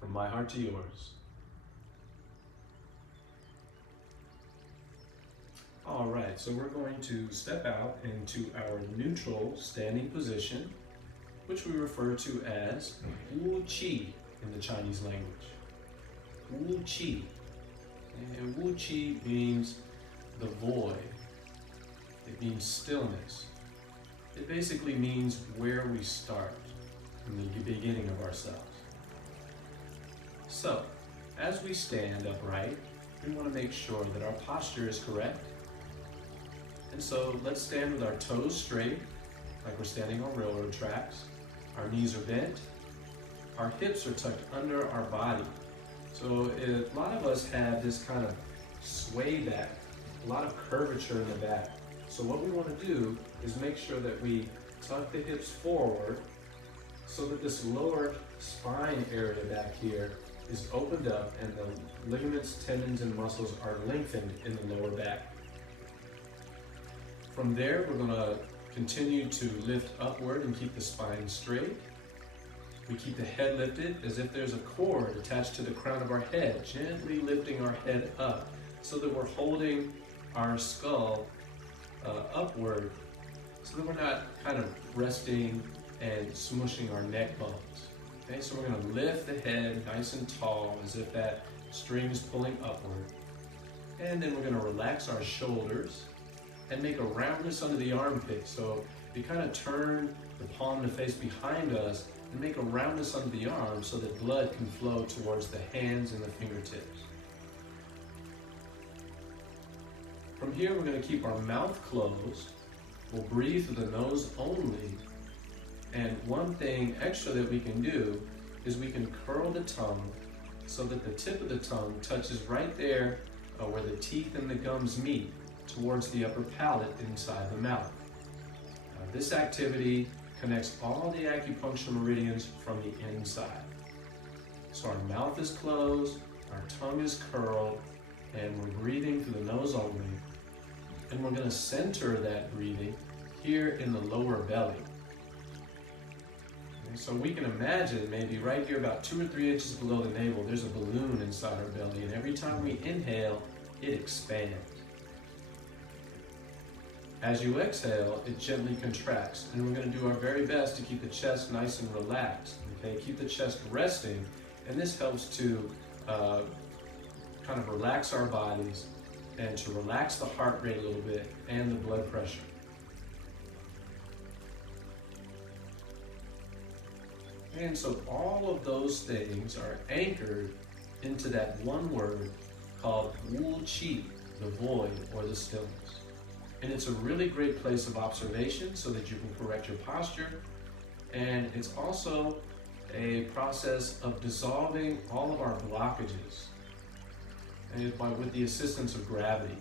From my heart to yours. All right, so we're going to step out into our neutral standing position, which we refer to as Wuji in the Chinese language. Wuji. And Wuji means the void. It means stillness. It basically means where we start, from the beginning of ourselves. So, as we stand upright, we want to make sure that our posture is correct. And so let's stand with our toes straight, like we're standing on railroad tracks. Our knees are bent. Our hips are tucked under our body. So a lot of us have this kind of sway back, a lot of curvature in the back. So what we want to do is make sure that we tuck the hips forward so that this lower spine area back here is opened up and the ligaments, tendons, and muscles are lengthened in the lower back. From there, we're going to continue to lift upward and keep the spine straight. We keep the head lifted as if there's a cord attached to the crown of our head, gently lifting our head up so that we're holding our skull upward so that we're not kind of resting and smushing our neck bones. Okay, so we're going to lift the head nice and tall as if that string is pulling upward. And then we're going to relax our shoulders and make a roundness under the armpit. So we kind of turn the palm to face behind us and make a roundness under the arm so that blood can flow towards the hands and the fingertips. From here, we're going to keep our mouth closed. We'll breathe through the nose only. And one thing extra that we can do is we can curl the tongue so that the tip of the tongue touches right there where the teeth and the gums meet towards the upper palate inside the mouth. This activity connects all the acupuncture meridians from the inside. So our mouth is closed, our tongue is curled, and we're breathing through the nose only. And we're going to center that breathing here in the lower belly. And so we can imagine maybe right here about 2 or 3 inches below the navel, there's a balloon inside our belly, and every time we inhale, it expands. As you exhale, it gently contracts, and we're going to do our very best to keep the chest nice and relaxed. Okay, keep the chest resting, and this helps to kind of relax our bodies and to relax the heart rate a little bit and the blood pressure. And so all of those things are anchored into that one word called Wuji, the void or the stillness. And it's a really great place of observation so that you can correct your posture. And it's also a process of dissolving all of our blockages and with the assistance of gravity.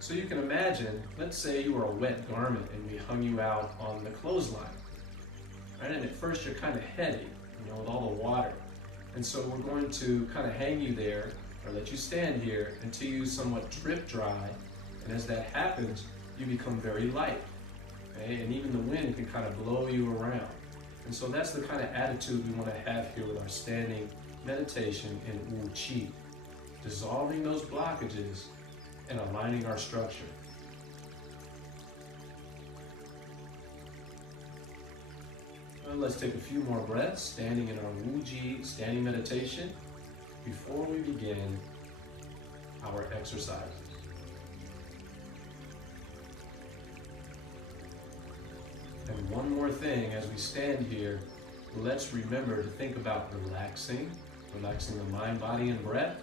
So you can imagine, let's say you were a wet garment and we hung you out on the clothesline. Right? And at first you're kind of heady, with all the water. And so we're going to kind of hang you there or let you stand here until you somewhat drip dry. And as that happens, you become very light. Okay? And even the wind can kind of blow you around. And so that's the kind of attitude we want to have here with our standing meditation in Wuji. Dissolving those blockages and aligning our structure. Well, let's take a few more breaths, standing in our Wuji standing meditation before we begin our exercises. And one more thing, as we stand here, let's remember to think about relaxing the mind, body, and breath.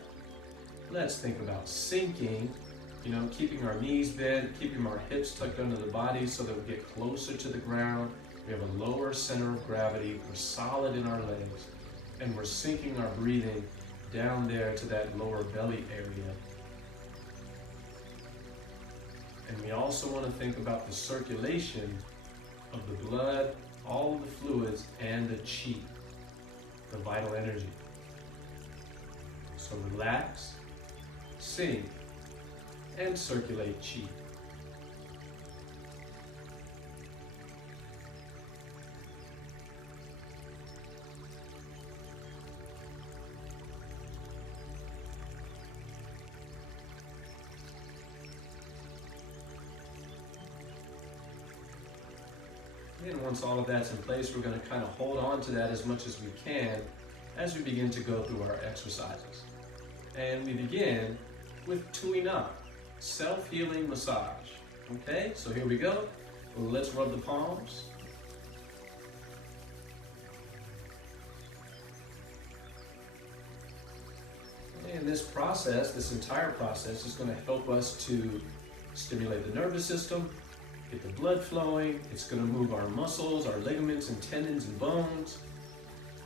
Let's think about sinking, keeping our knees bent, keeping our hips tucked under the body so that we get closer to the ground. We have a lower center of gravity. We're solid in our legs, and we're sinking our breathing down there to that lower belly area. And we also want to think about the circulation of the blood, all of the fluids, and the chi, the vital energy. So relax, sink, and circulate chi. And once all of that's in place, we're going to kind of hold on to that as much as we can as we begin to go through our exercises. And we begin with tuning up, self-healing massage. Okay, so here we go. Let's rub the palms. And this entire process is going to help us to stimulate the nervous system, get the blood flowing. It's going to move our muscles, our ligaments and tendons and bones.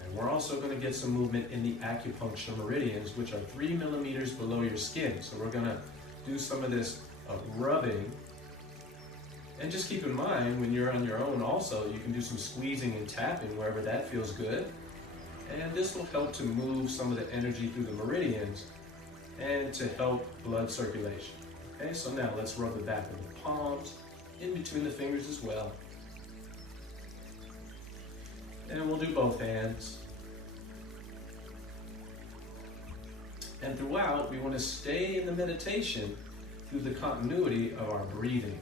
And we're also going to get some movement in the acupuncture meridians, which are 3 millimeters below your skin. So we're going to do some of this rubbing. And just keep in mind, when you're on your own also, you can do some squeezing and tapping wherever that feels good. And this will help to move some of the energy through the meridians and to help blood circulation. Okay, so now let's rub the back of the palms, in between the fingers as well. And we'll do both hands. And throughout, we want to stay in the meditation through the continuity of our breathing.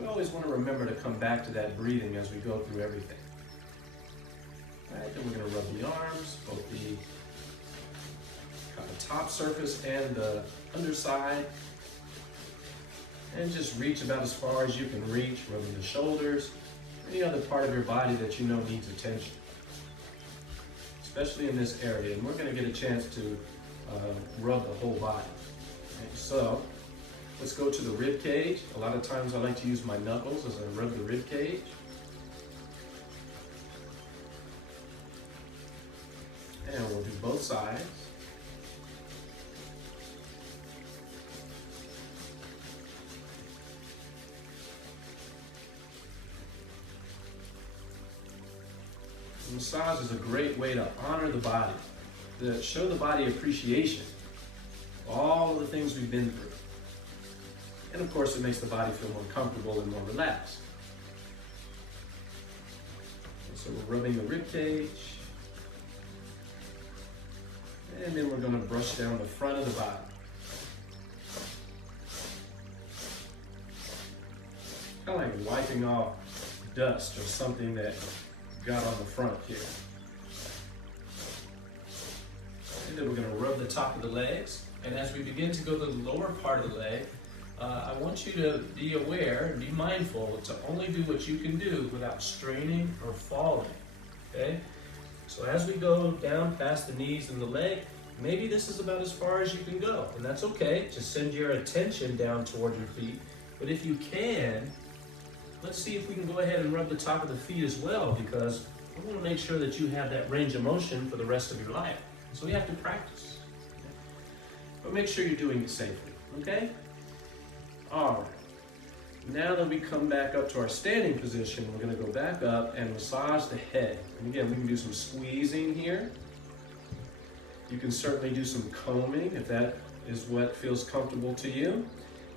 We always want to remember to come back to that breathing as we go through everything. All right, then we're going to rub the arms, both the top surface and the underside. And just reach about as far as you can reach, rubbing the shoulders, any other part of your body that you know needs attention, especially in this area. And we're going to get a chance to rub the whole body. Okay, so let's go to the rib cage. A lot of times I like to use my knuckles as I rub the rib cage. And we'll do both sides. Massage is a great way to honor the body, to show the body appreciation for all of the things we've been through. And of course, it makes the body feel more comfortable and more relaxed. So we're rubbing the rib cage. And then we're going to brush down the front of the body. Kind of like wiping off dust or something that got on the front here. And then we're going to rub the top of the legs. And as we begin to go to the lower part of the leg, I want you to be aware and be mindful to only do what you can do without straining or falling, okay? So as we go down past the knees and the leg, maybe this is about as far as you can go, and that's okay. Just send your attention down toward your feet. But if you can, let's see if we can go ahead and rub the top of the feet as well, because we want to make sure that you have that range of motion for the rest of your life. So we have to practice. But make sure you're doing it safely, okay? All right. Now that we come back up to our standing position, we're going to go back up and massage the head. And again, we can do some squeezing here. You can certainly do some combing if that is what feels comfortable to you.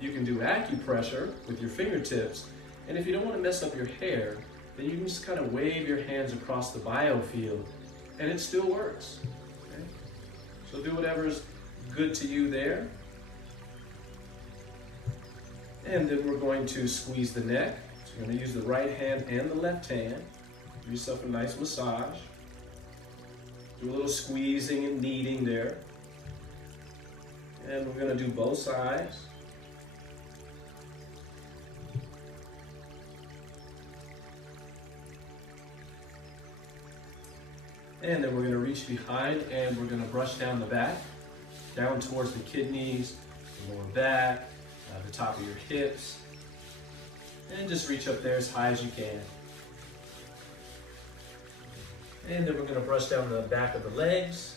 You can do acupressure with your fingertips. And if you don't want to mess up your hair, then you can just kind of wave your hands across the biofield and it still works. Okay? So do whatever's good to you there. And then we're going to squeeze the neck. So you're going to use the right hand and the left hand. Give yourself a nice massage. Do a little squeezing and kneading there. And we're going to do both sides. And then we're going to reach behind and we're going to brush down the back, down towards the kidneys, the lower back, the top of your hips, and just reach up there as high as you can. And then we're going to brush down the back of the legs.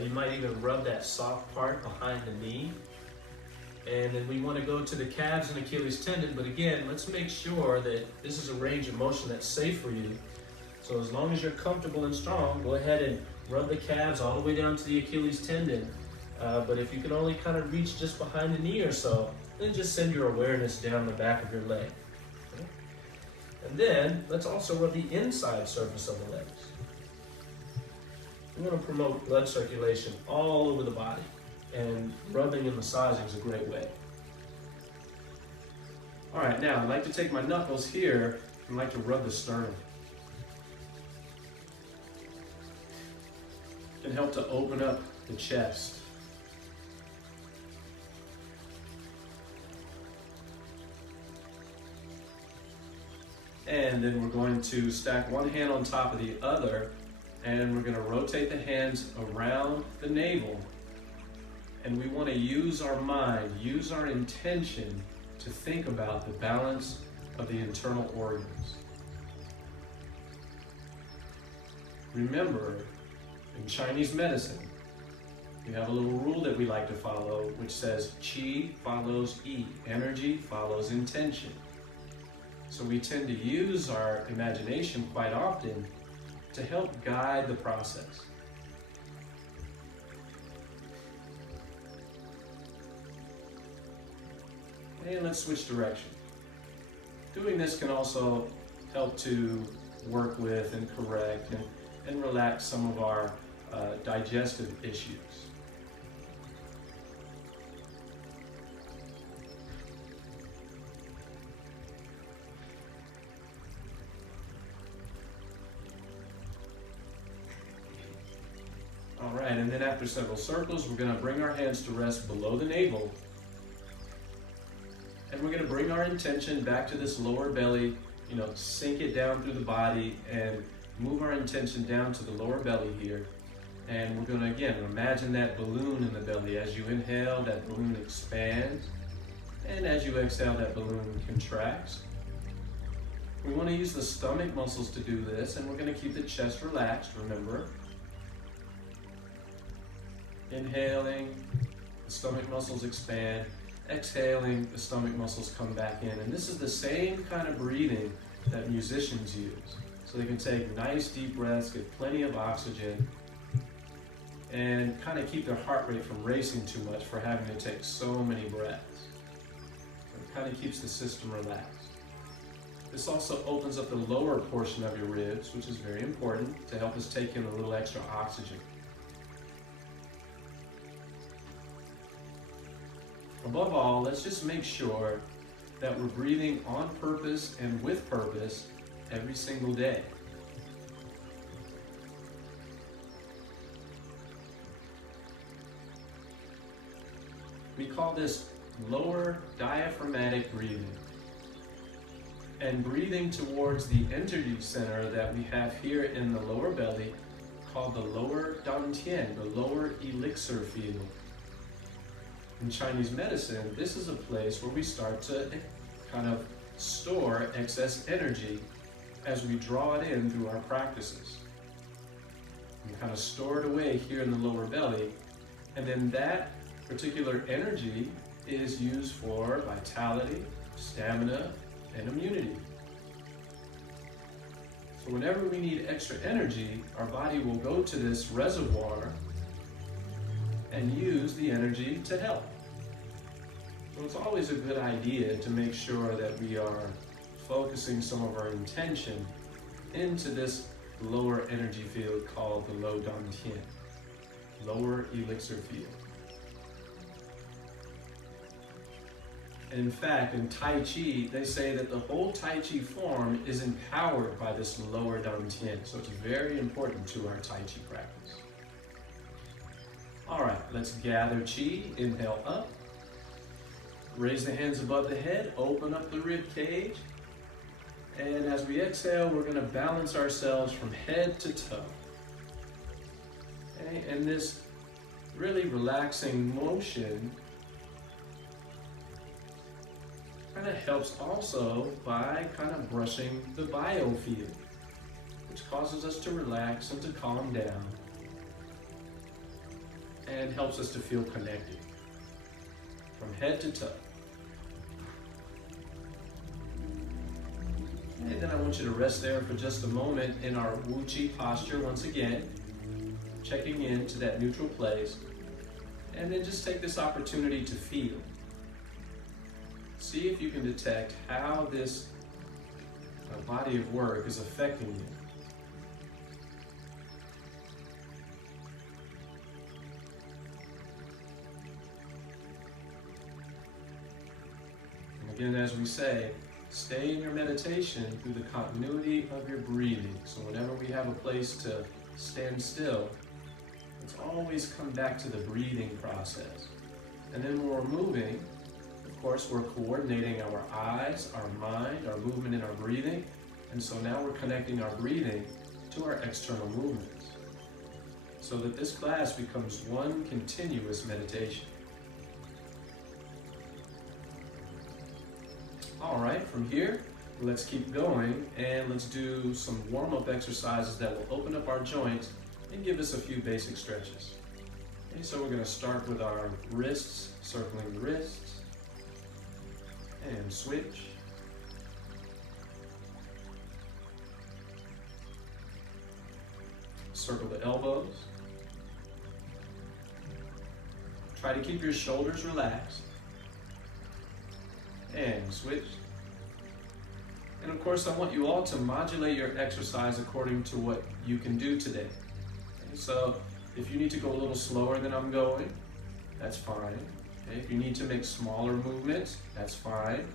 You might even rub that soft part behind the knee. And then we want to go to the calves and Achilles tendon, but again, let's make sure that this is a range of motion that's safe for you. So as long as you're comfortable and strong, go ahead and rub the calves all the way down to the Achilles tendon. But if you can only kind of reach just behind the knee or so, then just send your awareness down the back of your leg. Okay? And then let's also rub the inside surface of the legs. We want to promote blood circulation all over the body, and rubbing and massaging is a great way. All right, now I'd like to take my knuckles here and like to rub the sternum. It can help to open up the chest. And then we're going to stack one hand on top of the other, and we're going to rotate the hands around the navel. And we want to use our mind, use our intention to think about the balance of the internal organs. Remember, in Chinese medicine, we have a little rule that we like to follow, which says Qi follows Yi, energy follows intention. So we tend to use our imagination quite often to help guide the process. And let's switch direction. Doing this can also help to work with and correct and relax some of our digestive issues. All right, and then after several circles, we're going to bring our hands to rest below the navel. And we're going to bring our intention back to this lower belly, sink it down through the body and move our intention down to the lower belly here. And we're going to, again, imagine that balloon in the belly. As you inhale, that balloon expands. And as you exhale, that balloon contracts. We want to use the stomach muscles to do this, and we're going to keep the chest relaxed, remember. Inhaling, the stomach muscles expand. Exhaling, the stomach muscles come back in. And this is the same kind of breathing that musicians use. So they can take nice deep breaths, get plenty of oxygen, and kind of keep their heart rate from racing too much for having to take so many breaths. So it kind of keeps the system relaxed. This also opens up the lower portion of your ribs, which is very important to help us take in a little extra oxygen. Above all, let's just make sure that we're breathing on purpose and with purpose every single day. We call this lower diaphragmatic breathing. And breathing towards the energy center that we have here in the lower belly, called the lower dantian, the lower elixir field. In Chinese medicine, this is a place where we start to kind of store excess energy as we draw it in through our practices. We kind of store it away here in the lower belly, and then that particular energy is used for vitality, stamina, and immunity. So whenever we need extra energy, our body will go to this reservoir and use the energy to help. So it's always a good idea to make sure that we are focusing some of our intention into this lower energy field called the low dantian, lower elixir field. And in fact, in Tai Chi, they say that the whole Tai Chi form is empowered by this lower dantian, so it's very important to our Tai Chi practice. All right, let's gather Chi, inhale up. Raise the hands above the head, open up the rib cage. And as we exhale, we're gonna balance ourselves from head to toe. Okay? And this really relaxing motion kind of helps also by kind of brushing the biofield, which causes us to relax and to calm down and helps us to feel connected from head to toe. And then I want you to rest there for just a moment in our Wuji posture once again, checking into that neutral place, and then just take this opportunity to feel. See if you can detect how this body of work is affecting you. And again, as we say, stay in your meditation through the continuity of your breathing. So whenever we have a place to stand still, let's always come back to the breathing process. And then when we're moving, of course, we're coordinating our eyes, our mind, our movement, and our breathing. And so now we're connecting our breathing to our external movements, so that this class becomes one continuous meditation. All right, from here, let's keep going and let's do some warm-up exercises that will open up our joints and give us a few basic stretches. Okay, so we're gonna start with our wrists, circling the wrists, and switch. Circle the elbows. Try to keep your shoulders relaxed. And switch. And of course, I want you all to modulate your exercise according to what you can do today. Okay, so if you need to go a little slower than I'm going, that's fine. Okay, if you need to make smaller movements, that's fine.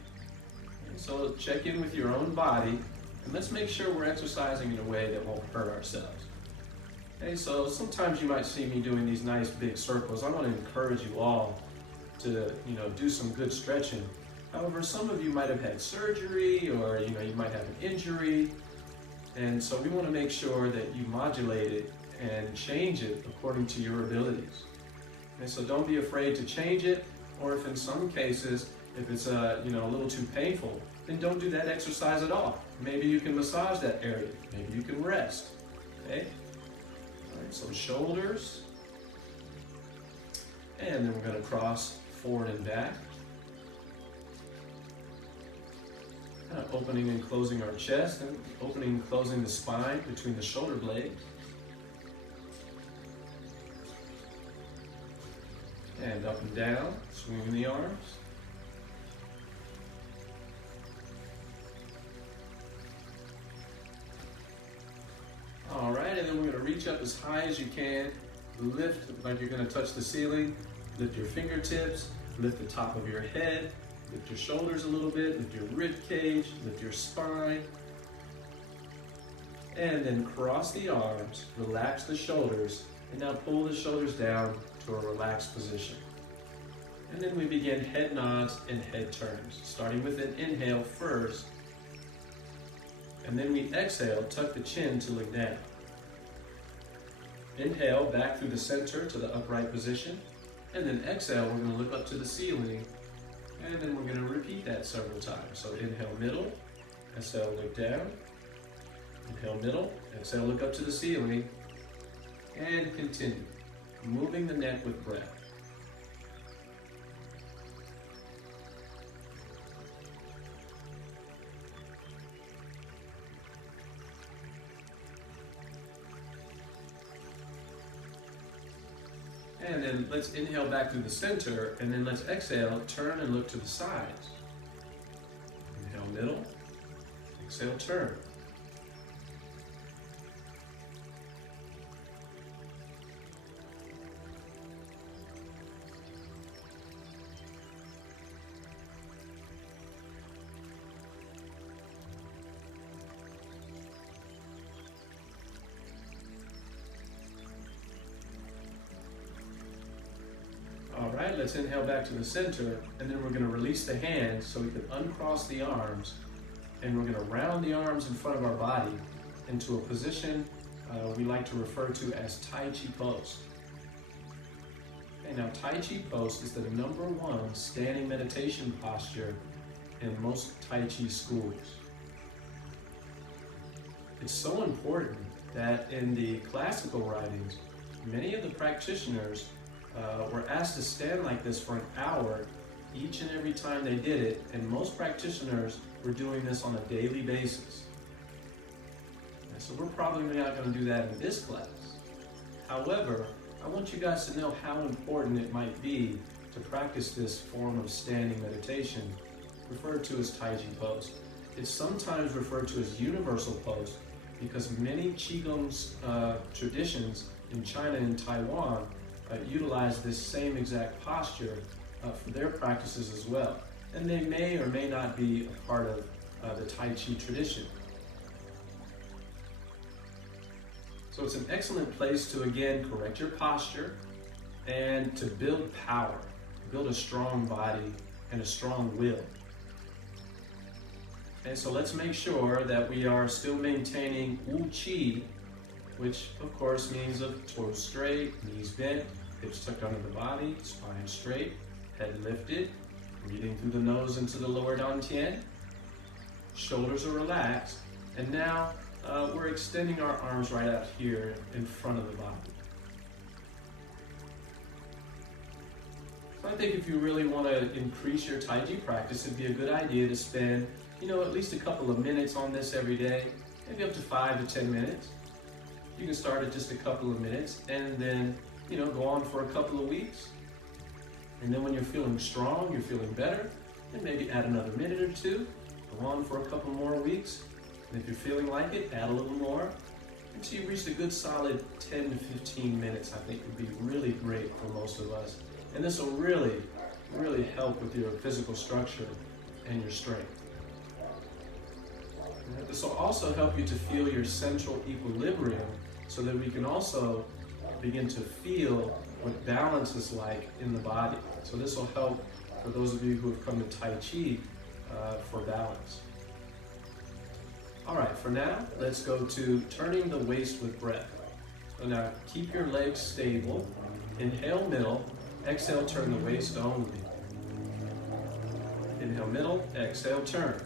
Okay, so check in with your own body and let's make sure we're exercising in a way that won't hurt ourselves. Okay, so sometimes you might see me doing these nice big circles. I want to encourage you all to, do some good stretching. However, some of you might have had surgery or, you might have an injury. And so we want to make sure that you modulate it and change it according to your abilities. And so don't be afraid to change it, or if in some cases, if it's a little too painful, then don't do that exercise at all. Maybe you can massage that area. Maybe you can rest. Okay? All right, so shoulders. And then we're going to cross forward and back. Kind of opening and closing our chest, and opening and closing the spine between the shoulder blades. And up and down, swinging the arms. then we're going to reach up as high as you can. Lift like you're going to touch the ceiling. Lift your fingertips. Lift the top of your head. Lift your shoulders a little bit. Lift your rib cage. Lift your spine. And then cross the arms. Relax the shoulders. And now pull the shoulders down to a relaxed position. And then we begin head nods and head turns, starting with an inhale first. And then we exhale, tuck the chin to look down. Inhale back through the center to the upright position. And then exhale, we're going to look up to the ceiling. And then we're going to repeat that several times. So inhale middle, exhale look down. Inhale middle, exhale look up to the ceiling. And continue, moving the neck with breath. And then let's inhale back through the center, and then let's exhale, turn and look to the sides. Inhale middle, exhale turn. All right, let's inhale back to the center, and then we're going to release the hands so we can uncross the arms, and we're going to round the arms in front of our body into a position we like to refer to as Tai Chi pose. Okay, now Tai Chi pose is the #1 standing meditation posture in most Tai Chi schools. It's so important that in the classical writings, many of the practitioners were asked to stand like this for an hour each and every time they did it, and most practitioners were doing this on a daily basis. And so we're probably not going to do that in this class. However, I want you guys to know how important it might be to practice this form of standing meditation, referred to as Tai Chi pose. It's sometimes referred to as universal pose because many Qigong traditions in China and Taiwan utilize this same exact posture for their practices as well. And they may or may not be a part of the Tai Chi tradition. So it's an excellent place to, again, correct your posture and to build power, build a strong body and a strong will. And so let's make sure that we are still maintaining Wuji, which of course means of toes straight, knees bent, hips tucked under the body, spine straight, head lifted, breathing through the nose into the lower dantian. Shoulders are relaxed, and now we're extending our arms right out here in front of the body. So I think if you really want to increase your Tai Chi practice, it'd be a good idea to spend, at least a couple of minutes on this every day, maybe up to 5 to 10 minutes. You can start at just a couple of minutes and then, go on for a couple of weeks. And then when you're feeling strong, you're feeling better, then maybe add another minute or two, go on for a couple more weeks. And if you're feeling like it, add a little more until you've reached a good solid 10 to 15 minutes. I think would be really great for most of us. And this will really, really help with your physical structure and your strength. This will also help you to feel your central equilibrium so that we can also begin to feel what balance is like in the body. So this will help for those of you who have come to Tai Chi for balance. All right, for now, let's go to turning the waist with breath. So now keep your legs stable. Inhale middle, exhale turn the waist only. Inhale middle, exhale turn.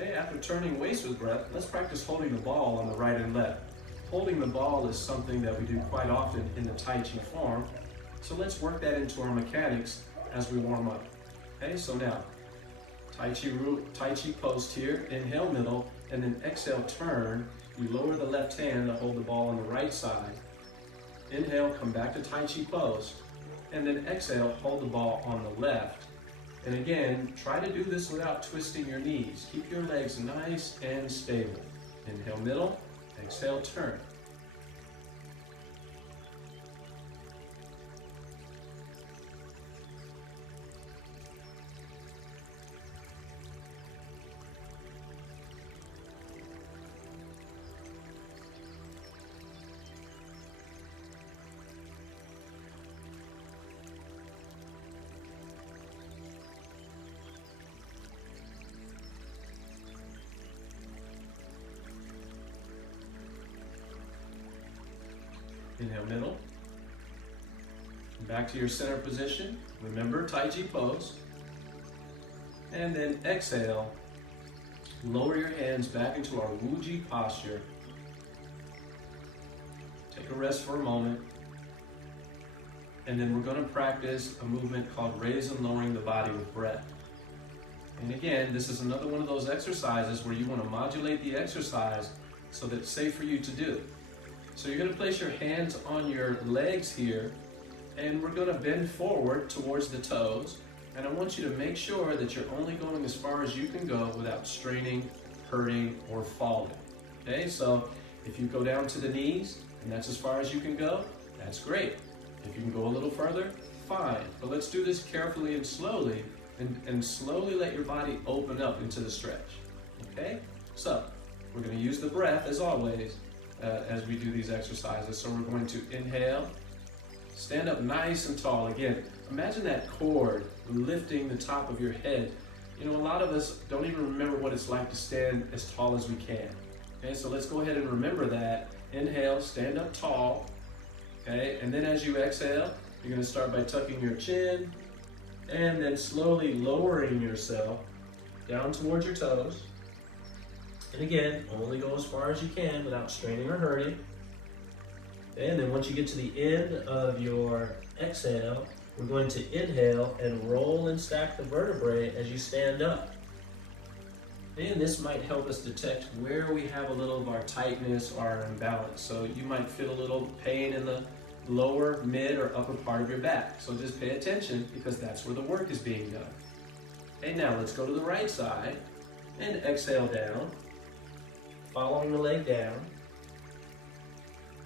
Okay, after turning waist with breath, let's practice holding the ball on the right and left. Holding the ball is something that we do quite often in the Tai Chi form, so let's work that into our mechanics as we warm up. Okay, so now, Tai Chi post here, inhale middle, and then exhale turn. You lower the left hand to hold the ball on the right side. Inhale, come back to Tai Chi post, and then exhale, hold the ball on the left. And again, try to do this without twisting your knees. Keep your legs nice and stable. Inhale middle, exhale turn. Inhale middle. Back to your center position. Remember Tai Chi pose. And then exhale. Lower your hands back into our Wuji posture. Take a rest for a moment. And then we're going to practice a movement called raising, lowering the body with breath. And again, this is another one of those exercises where you want to modulate the exercise so that it's safe for you to do. So you're going to place your hands on your legs here, and we're going to bend forward towards the toes. And I want you to make sure that you're only going as far as you can go without straining, hurting, or falling. Okay, so if you go down to the knees, and that's as far as you can go, that's great. If you can go a little further, fine. But let's do this carefully and slowly, and slowly let your body open up into the stretch. Okay, so we're going to use the breath as always. As we do these exercises. So we're going to inhale, stand up nice and tall. Again, imagine that cord lifting the top of your head. You know, a lot of us don't even remember what it's like to stand as tall as we can. Okay, so let's go ahead and remember that. Inhale, stand up tall. Okay, and then as you exhale, you're going to start by tucking your chin and then slowly lowering yourself down towards your toes. And again, only go as far as you can without straining or hurting. And then once you get to the end of your exhale, we're going to inhale and roll and stack the vertebrae as you stand up. And this might help us detect where we have a little of our tightness or our imbalance. So you might feel a little pain in the lower, mid, or upper part of your back. So just pay attention because that's where the work is being done. Okay, now let's go to the right side and exhale down. Following the leg down.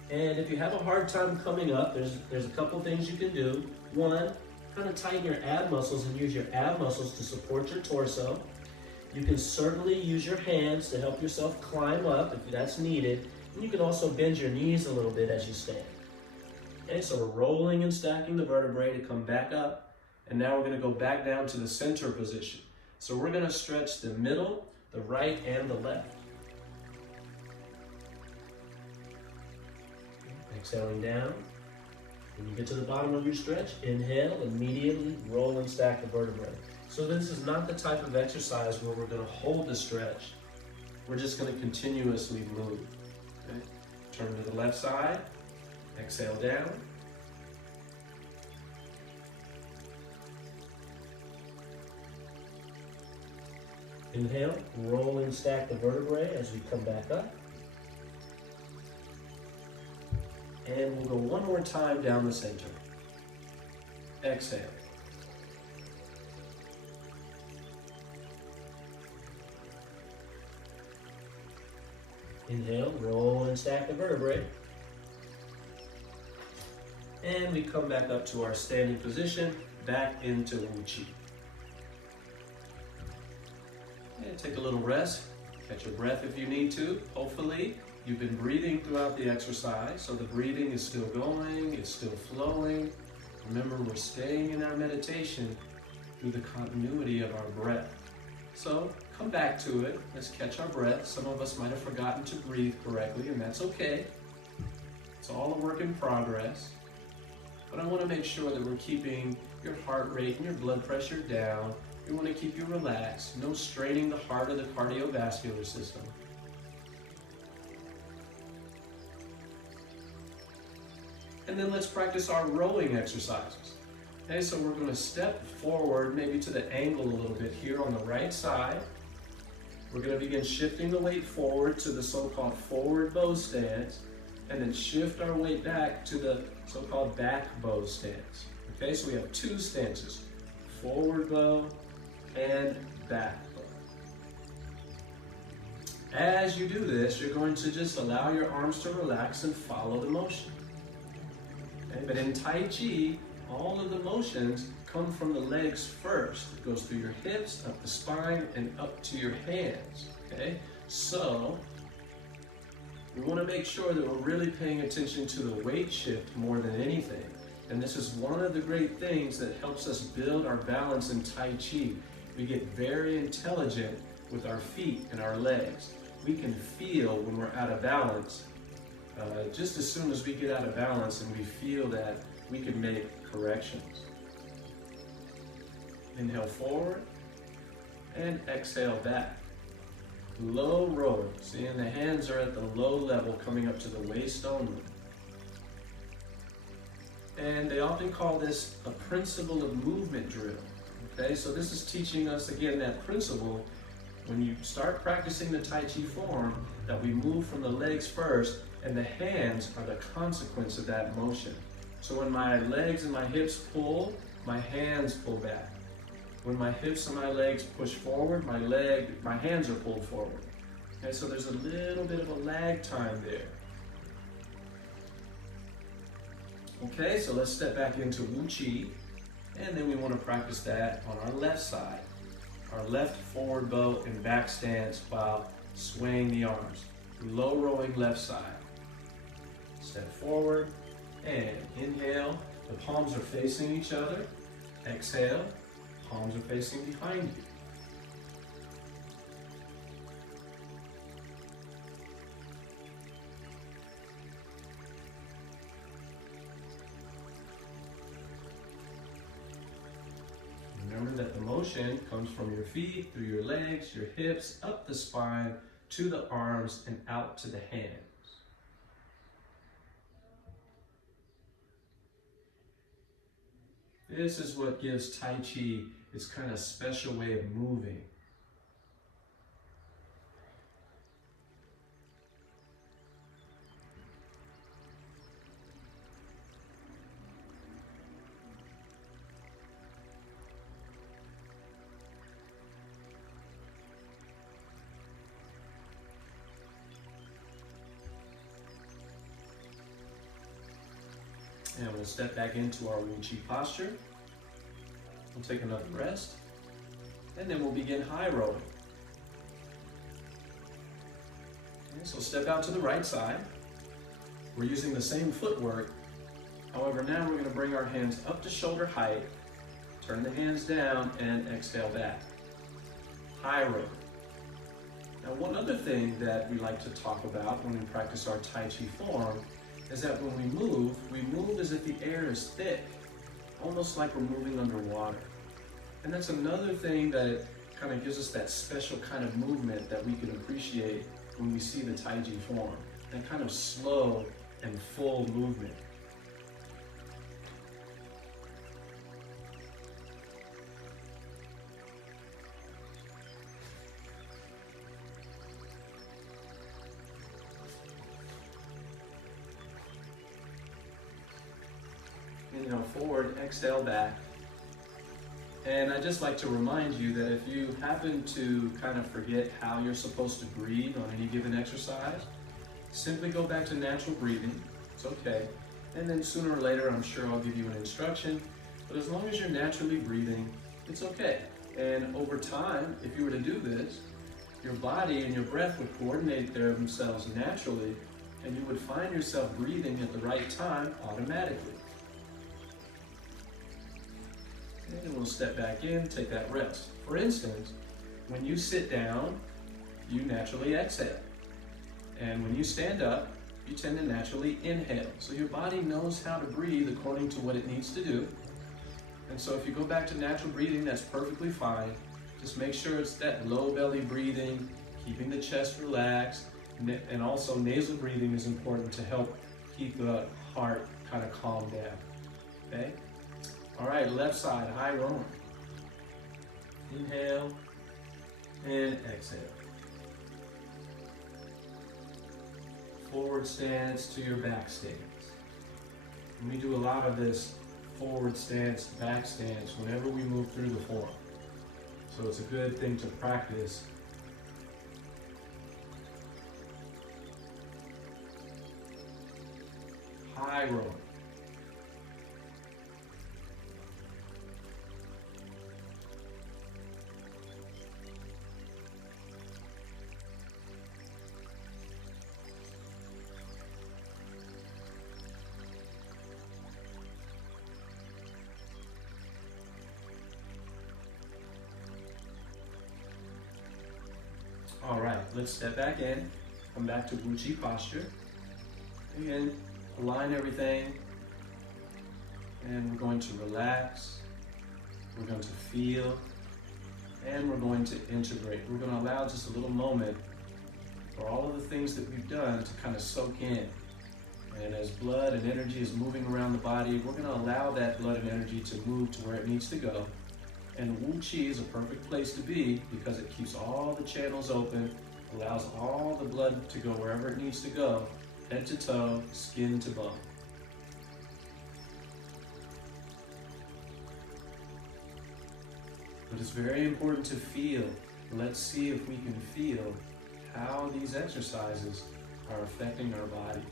And if you have a hard time coming up, there's a couple things you can do. One, kind of tighten your ab muscles and use your ab muscles to support your torso. You can certainly use your hands to help yourself climb up if that's needed. And you can also bend your knees a little bit as you stand. Okay, so we're rolling and stacking the vertebrae to come back up. And now we're going to go back down to the center position. So we're going to stretch the middle, the right, and the left. Exhaling down. When you get to the bottom of your stretch, inhale, immediately roll and stack the vertebrae. So this is not the type of exercise where we're going to hold the stretch. We're just going to continuously move. Okay? Turn to the left side, exhale down. Inhale, roll and stack the vertebrae as we come back up. And we'll go one more time down the center. Exhale. Inhale, roll and stack the vertebrae. And we come back up to our standing position, back into Wuji. And take a little rest. Catch your breath if you need to. Hopefully, you've been breathing throughout the exercise, so the breathing is still going, it's still flowing. Remember, we're staying in our meditation through the continuity of our breath. So come back to it. Let's catch our breath. Some of us might have forgotten to breathe correctly, and that's okay. It's all a work in progress. But I want to make sure that we're keeping your heart rate and your blood pressure down. We want to keep you relaxed. No straining the heart or the cardiovascular system. And then let's practice our rowing exercises. Okay, so we're going to step forward, maybe to the angle a little bit here on the right side. We're going to begin shifting the weight forward to the so-called forward bow stance, and then shift our weight back to the so-called back bow stance. Okay, so we have two stances, forward bow and back bow. As you do this, you're going to just allow your arms to relax and follow the motion. Okay, but in Tai Chi, all of the motions come from the legs first. It goes through your hips, up the spine, and up to your hands. Okay, so we want to make sure that we're really paying attention to the weight shift more than anything. And this is one of the great things that helps us build our balance in Tai Chi. We get very intelligent with our feet and our legs. We can feel when we're out of balance. Just as soon as we get out of balance and we feel that, we can make corrections. Inhale forward and exhale back. Low rowing. Seeing the hands are at the low level coming up to the waist only. And they often call this a principle of movement drill. Okay, so this is teaching us again that principle. When you start practicing the Tai Chi form, that we move from the legs first, and the hands are the consequence of that motion. So when my legs and my hips pull, my hands pull back. When my hips and my legs push forward, my hands are pulled forward. Okay, so there's a little bit of a lag time there. Okay, so let's step back into Wuji, and then we want to practice that on our left side. Our left forward bow and back stance while swaying the arms. Low rowing left side. Step forward and inhale. The palms are facing each other. Exhale. Palms are facing behind you. Remember that the motion comes from your feet, through your legs, your hips, up the spine, to the arms, and out to the hands. This is what gives Tai Chi its kind of special way of moving. And we'll step back into our Wuji posture. We'll take another rest. And then we'll begin high rowing. Okay, so step out to the right side. We're using the same footwork. However, now we're going to bring our hands up to shoulder height. Turn the hands down and exhale back. High row. Now, one other thing that we like to talk about when we practice our Tai Chi form is that when we move as if the air is thick, almost like we're moving underwater. And that's another thing that kind of gives us that special kind of movement that we can appreciate when we see the Tai Chi form, that kind of slow and full movement. Inhale forward, exhale back. And I just like to remind you that if you happen to kind of forget how you're supposed to breathe on any given exercise, simply go back to natural breathing. It's okay. And then sooner or later, I'm sure I'll give you an instruction. But as long as you're naturally breathing, it's okay. And over time, if you were to do this, your body and your breath would coordinate themselves naturally, and you would find yourself breathing at the right time automatically. And we'll step back in, take that rest. For instance, when you sit down, you naturally exhale. And when you stand up, you tend to naturally inhale. So your body knows how to breathe according to what it needs to do. And so if you go back to natural breathing, that's perfectly fine. Just make sure it's that low belly breathing, keeping the chest relaxed, and also nasal breathing is important to help keep the heart kind of calm down. Okay? All right, left side, high rowing. Inhale and exhale. Forward stance to your back stance. And we do a lot of this forward stance, back stance whenever we move through the form. So it's a good thing to practice. High row. All right, let's step back in, come back to Wuji posture. Again, align everything, and we're going to relax, we're going to feel, and we're going to integrate. We're going to allow just a little moment for all of the things that we've done to kind of soak in. And as blood and energy is moving around the body, we're going to allow that blood and energy to move to where it needs to go. And Wuji is a perfect place to be because it keeps all the channels open, allows all the blood to go wherever it needs to go, head to toe, skin to bone. But it's very important to feel. Let's see if we can feel how these exercises are affecting our bodies.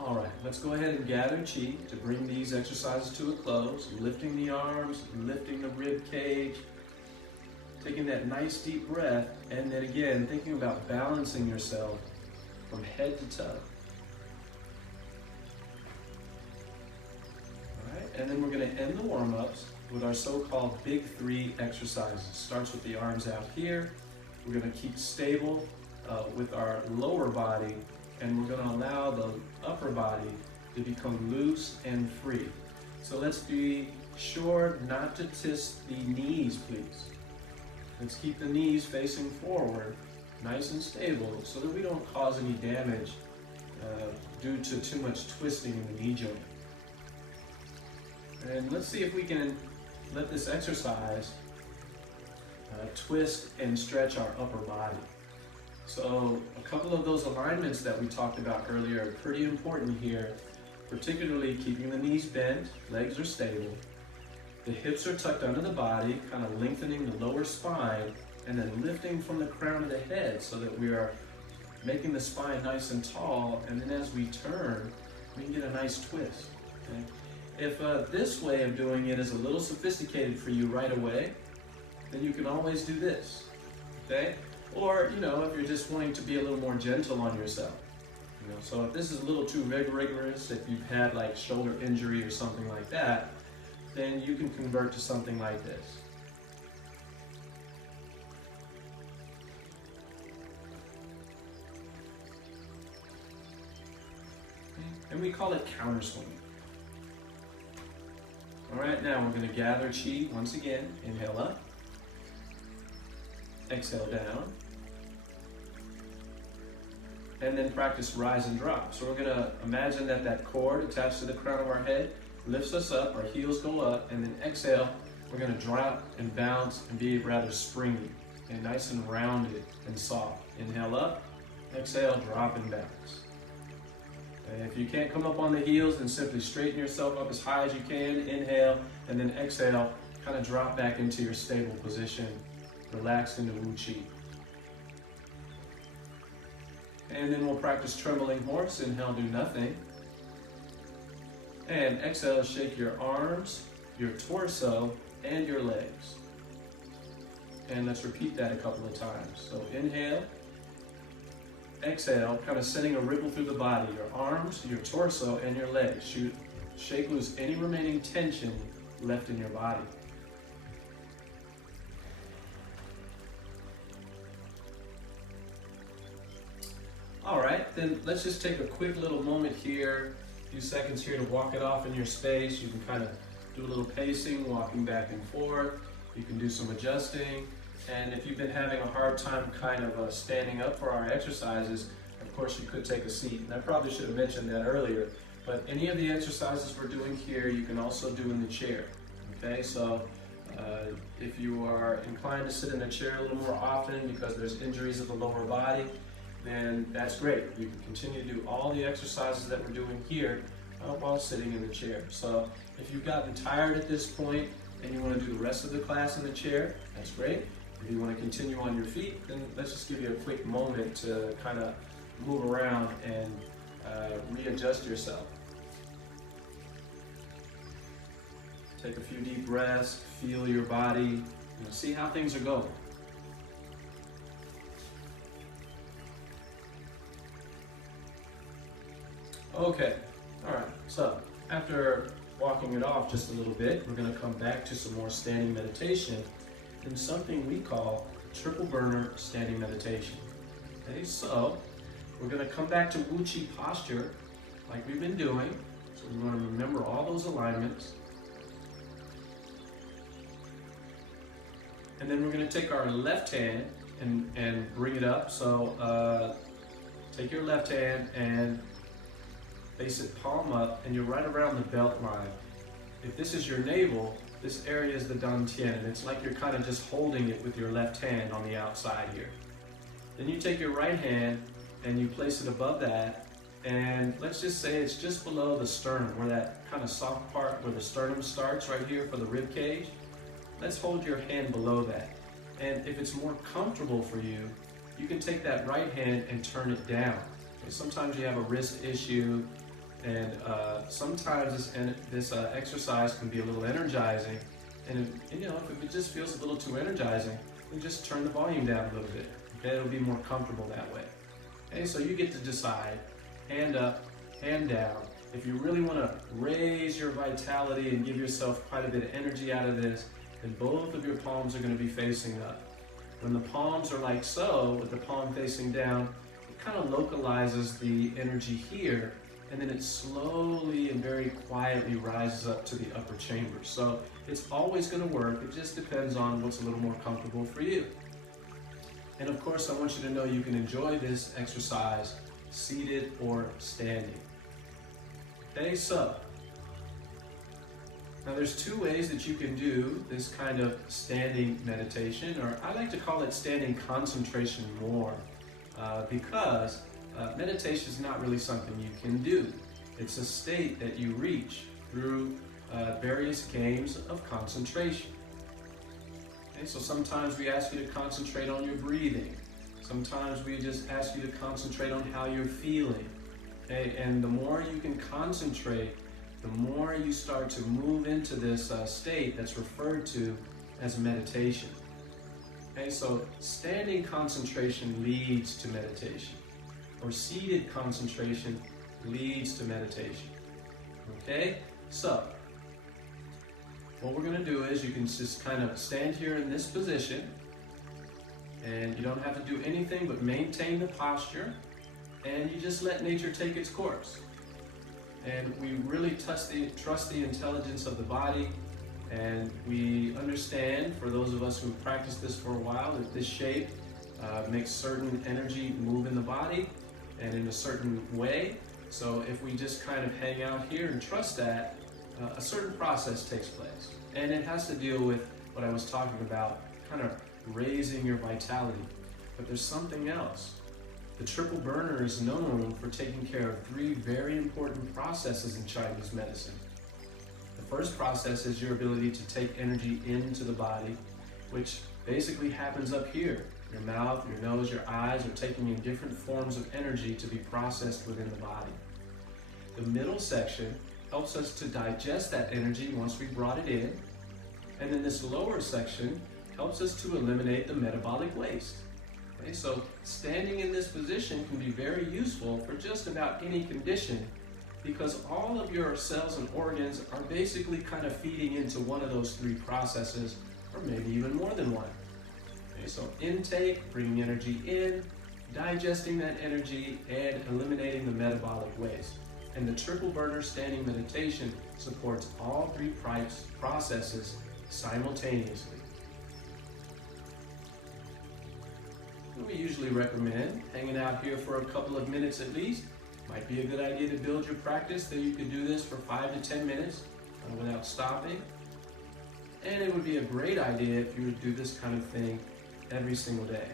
All right, let's go ahead and gather chi to bring these exercises to a close. Lifting the arms, lifting the rib cage, taking that nice deep breath, and then again, thinking about balancing yourself from head to toe. All right, and then we're going to end the warm-ups with our so-called big three exercises. Starts with the arms out here. We're going to keep stable with our lower body, and we're going to allow the upper body to become loose and free. So let's be sure not to twist the knees, please. Let's keep the knees facing forward, nice and stable, so that we don't cause any damage due to too much twisting in the knee joint. And let's see if we can let this exercise twist and stretch our upper body. So a couple of those alignments that we talked about earlier are pretty important here, particularly keeping the knees bent, legs are stable. The hips are tucked under the body, kind of lengthening the lower spine, and then lifting from the crown of the head so that we are making the spine nice and tall, and then as we turn, we can get a nice twist. Okay? If this way of doing it is a little sophisticated for you right away, then you can always do this, okay? Or, you know, if you're just wanting to be a little more gentle on yourself. You know, so if this is a little too rigorous, if you've had like shoulder injury or something like that, then you can convert to something like this. And we call it counter swing. All right, now we're going to gather chi once again. Inhale up. Exhale down. And then practice rise and drop. So we're going to imagine that that cord attached to the crown of our head lifts us up, our heels go up, and then exhale, we're going to drop and bounce and be rather springy and nice and rounded and soft. Inhale up, exhale, drop and bounce. And if you can't come up on the heels, then simply straighten yourself up as high as you can. Inhale, and then exhale, kind of drop back into your stable position. Relax into Wuji. And then we'll practice trembling horse. Inhale, do nothing. And exhale, shake your arms, your torso, and your legs. And let's repeat that a couple of times. So inhale, exhale, kind of sending a ripple through the body, your arms, your torso, and your legs. Shake loose any remaining tension left in your body. All right, then let's just take a quick little moment here, a few seconds here to walk it off in your space. You can kind of do a little pacing, walking back and forth. You can do some adjusting. And if you've been having a hard time kind of standing up for our exercises, of course you could take a seat. And I probably should have mentioned that earlier, but any of the exercises we're doing here, you can also do in the chair. Okay, so if you are inclined to sit in a chair a little more often because there's injuries of the lower body, then that's great. You can continue to do all the exercises that we're doing here while sitting in the chair. So if you've gotten tired at this point and you want to do the rest of the class in the chair, that's great. If you want to continue on your feet, then let's just give you a quick moment to kind of move around and readjust yourself. Take a few deep breaths, feel your body, see how things are going. Okay, all right, so after walking it off just a little bit, we're going to come back to some more standing meditation in something we call triple burner standing meditation. Okay, so we're going to come back to Wuji posture like we've been doing. So we want to remember all those alignments. And then we're going to take our left hand and bring it up. So take your left hand and place it palm up, and you're right around the belt line. If this is your navel, this area is the dantian, and it's like you're kind of just holding it with your left hand on the outside here. Then you take your right hand and you place it above that, and let's just say it's just below the sternum, where that kind of soft part where the sternum starts right here for the rib cage. Let's hold your hand below that. And if it's more comfortable for you, you can take that right hand and turn it down. Okay, sometimes you have a wrist issue, and sometimes this exercise can be a little energizing. And if it just feels a little too energizing, you just turn the volume down a little bit. Okay, it'll be more comfortable that way. Okay, so you get to decide, hand up, hand down. If you really want to raise your vitality and give yourself quite a bit of energy out of this, then both of your palms are going to be facing up. When the palms are like so, with the palm facing down, it kind of localizes the energy here, and then it slowly and very quietly rises up to the upper chamber. So it's always going to work. It just depends on what's a little more comfortable for you. And of course, I want you to know you can enjoy this exercise seated or standing. Okay, so now there's two ways that you can do this kind of standing meditation, or I like to call it standing concentration more, because meditation is not really something you can do. It's a state that you reach through various games of concentration. Okay, so sometimes we ask you to concentrate on your breathing. Sometimes we just ask you to concentrate on how you're feeling. Okay, and the more you can concentrate, the more you start to move into this state that's referred to as meditation. Okay, so standing concentration leads to meditation, or seated concentration leads to meditation. Okay, so what we're going to do is you can just kind of stand here in this position, and you don't have to do anything but maintain the posture, and you just let nature take its course. And we really trust the intelligence of the body, and we understand, for those of us who have practiced this for a while, that this shape makes certain energy move in the body and in a certain way. So if we just kind of hang out here and trust that, a certain process takes place. And it has to deal with what I was talking about, kind of raising your vitality. But there's something else. The triple burner is known for taking care of three very important processes in Chinese medicine. The first process is your ability to take energy into the body, which basically happens up here. Your mouth, your nose, your eyes are taking in different forms of energy to be processed within the body. The middle section helps us to digest that energy once we brought it in. And then this lower section helps us to eliminate the metabolic waste. Okay, so standing in this position can be very useful for just about any condition, because all of your cells and organs are basically kind of feeding into one of those three processes, or maybe even more than one. Okay, so intake, bringing energy in, digesting that energy, and eliminating the metabolic waste. And the triple burner standing meditation supports all three processes simultaneously. we usually recommend hanging out here for a couple of minutes at least. Might be a good idea to build your practice that you could do this for 5 to 10 minutes without stopping. And it would be a great idea if you would do this kind of thing every single day.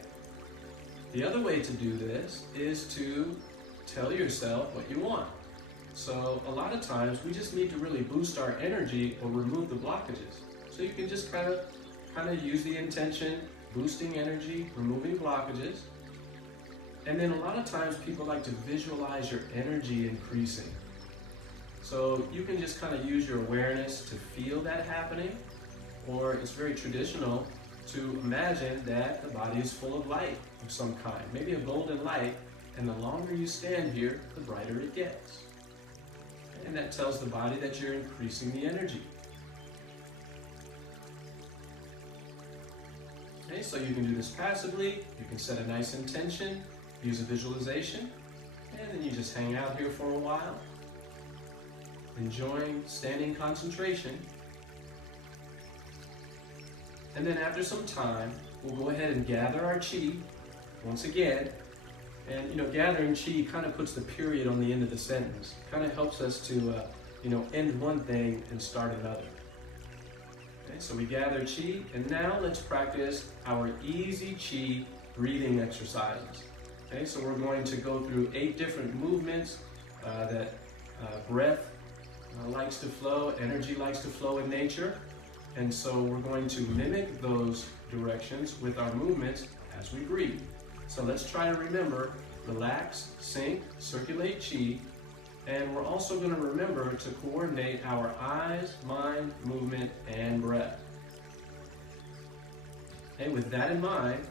The other way to do this is to tell yourself what you want. So a lot of times we just need to really boost our energy or remove the blockages. So you can just kind of use the intention, boosting energy, removing blockages. And then a lot of times people like to visualize your energy increasing. So you can just kind of use your awareness to feel that happening, or it's very traditional to imagine that the body is full of light of some kind, maybe a golden light, and the longer you stand here, the brighter it gets. And that tells the body that you're increasing the energy. Okay, so you can do this passively, you can set a nice intention, use a visualization, and then you just hang out here for a while, enjoying standing concentration. And then after some time, we'll go ahead and gather our chi once again. And gathering chi kind of puts the period on the end of the sentence. Kind of helps us to end one thing and start another. Okay, so we gather chi, and now let's practice our easy chi breathing exercises. Okay, so we're going to go through 8 different movements that breath likes to flow, energy likes to flow in nature. And so we're going to mimic those directions with our movements as we breathe. So let's try to remember, relax, sync, circulate chi, and we're also going to remember to coordinate our eyes, mind, movement, and breath. And with that in mind,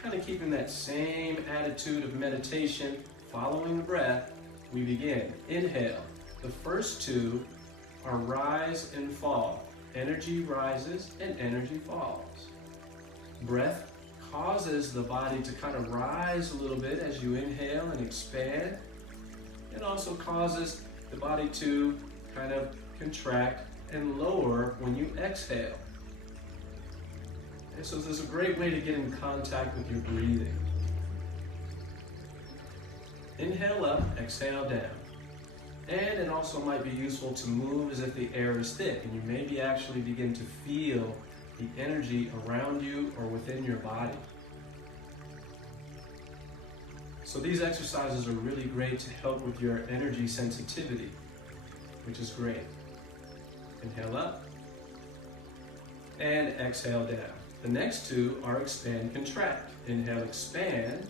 kind of keeping that same attitude of meditation, following the breath, we begin. Inhale. The first 2 are rise and fall. Energy rises and energy falls. Breath causes the body to kind of rise a little bit as you inhale and expand. It also causes the body to kind of contract and lower when you exhale. And so this is a great way to get in contact with your breathing. Inhale up, exhale down. And it also might be useful to move as if the air is thick, and you maybe actually begin to feel the energy around you or within your body. So these exercises are really great to help with your energy sensitivity, which is great. Inhale up and exhale down. The next 2 are expand, contract. Inhale, expand,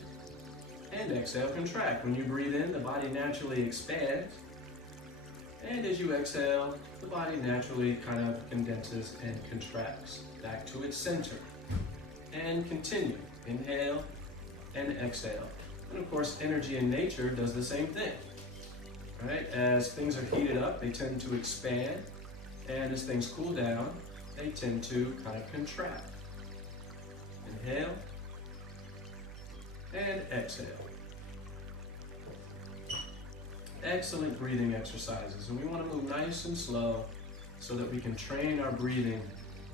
and exhale, contract. When you breathe in, the body naturally expands. And as you exhale, the body naturally kind of condenses and contracts back to its center. And continue. Inhale and exhale. And of course, energy in nature does the same thing. Right? As things are heated up, they tend to expand. And as things cool down, they tend to kind of contract. Inhale and exhale. Excellent breathing exercises, and we want to move nice and slow so that we can train our breathing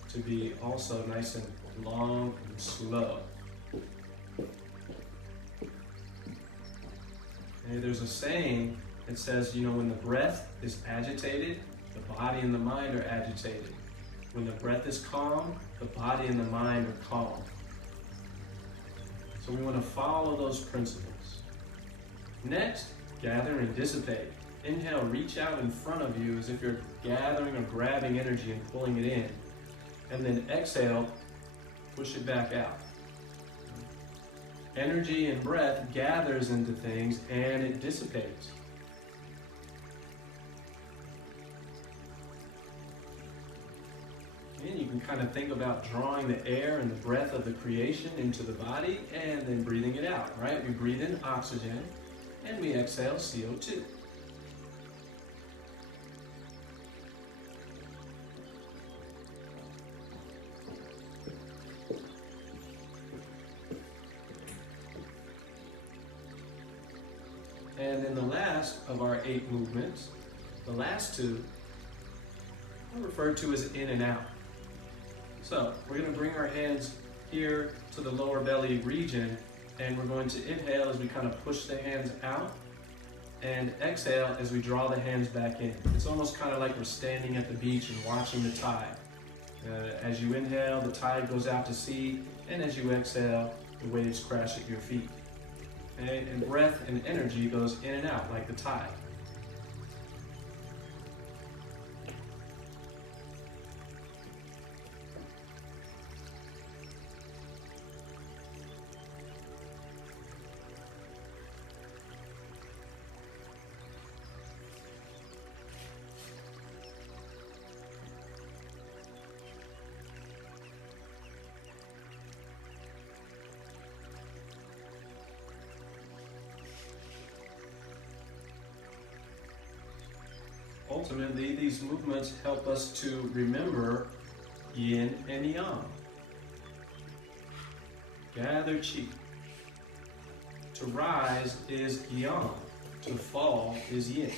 to be also nice and long and slow. And there's a saying that says, when the breath is agitated, the body and the mind are agitated. When the breath is calm, the body and the mind are calm. So we want to follow those principles. Next, gather and dissipate. Inhale, reach out in front of you as if you're gathering or grabbing energy and pulling it in. And then exhale, push it back out. Energy and breath gathers into things and it dissipates. And you can kind of think about drawing the air and the breath of the creation into the body and then breathing it out, right? We breathe in oxygen and we exhale CO2. And then the last of our 8 movements, the last 2 are referred to as in and out. So we're going to bring our hands here to the lower belly region And we're going to inhale as we kind of push the hands out, and exhale as we draw the hands back in. It's almost kind of like we're standing at the beach and watching the tide. As you inhale, the tide goes out to sea, and as you exhale, the waves crash at your feet. Okay? And breath and energy goes in and out like the tide. Ultimately, these movements help us to remember yin and yang. Gather chi. To rise is yang. To fall is yin.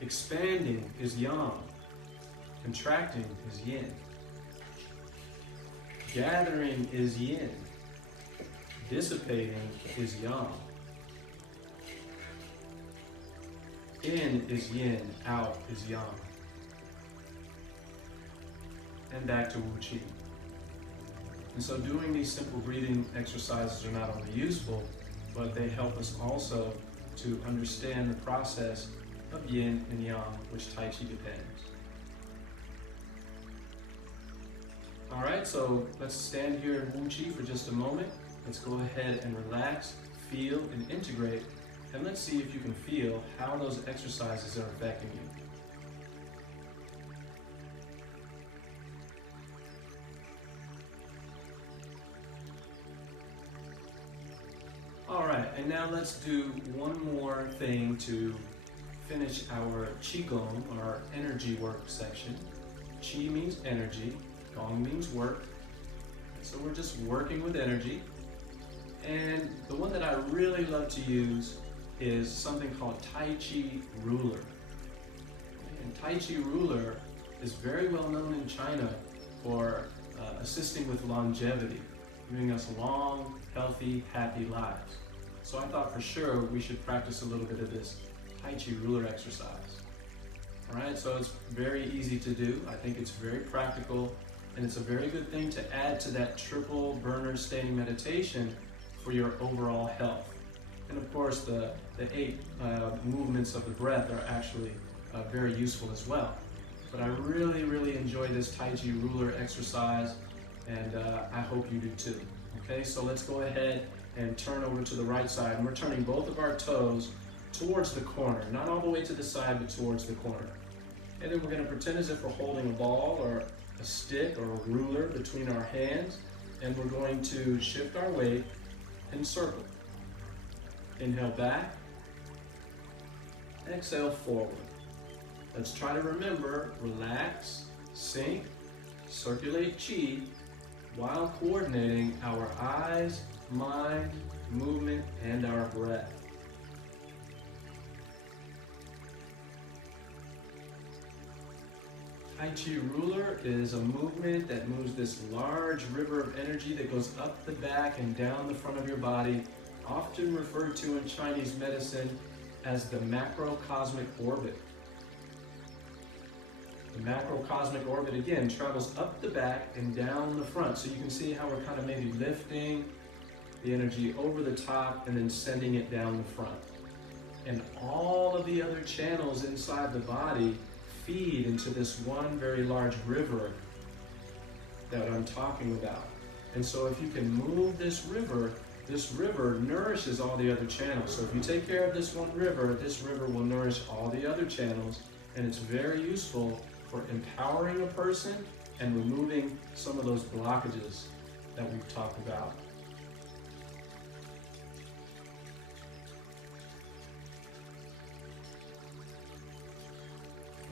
Expanding is yang. Contracting is yin. Gathering is yin. Dissipating is yang. In is yin, out is yang. And back to Wuji. And so doing these simple breathing exercises are not only useful, but they help us also to understand the process of yin and yang, which Tai Chi depends. All right, so let's stand here in Wuji for just a moment. Let's go ahead and relax, feel, and integrate. And let's see if you can feel how those exercises are affecting you. All right, and now let's do one more thing to finish our Qigong, our energy work section. Qi means energy, Gong means work. So we're just working with energy. And the one that I really love to use is something called Tai Chi Ruler. And Tai Chi Ruler is very well known in China for assisting with longevity, giving us long, healthy, happy lives. So I thought for sure we should practice a little bit of this Tai Chi Ruler exercise. All right, so it's very easy to do. I think it's very practical, and it's a very good thing to add to that triple burner staying meditation for your overall health. And of course, the 8 movements of the breath are actually very useful as well. But I really, really enjoy this Tai Chi Ruler exercise, and I hope you do too. Okay, so let's go ahead and turn over to the right side. And we're turning both of our toes towards the corner, not all the way to the side, but towards the corner. And then we're going to pretend as if we're holding a ball or a stick or a ruler between our hands, and we're going to shift our weight and circle. Inhale back, exhale forward. Let's try to remember, relax, sink, circulate chi, while coordinating our eyes, mind, movement, and our breath. Tai Chi Ruler is a movement that moves this large river of energy that goes up the back and down the front of your body, often referred to in Chinese medicine as the macrocosmic orbit. The macrocosmic orbit, again, travels up the back and down the front. So you can see how we're kind of maybe lifting the energy over the top and then sending it down the front. And all of the other channels inside the body feed into this one very large river that I'm talking about. And so if you can move this river nourishes all the other channels. So if you take care of this river will nourish all the other channels, and it's very useful for empowering a person and removing some of those blockages that we've talked about.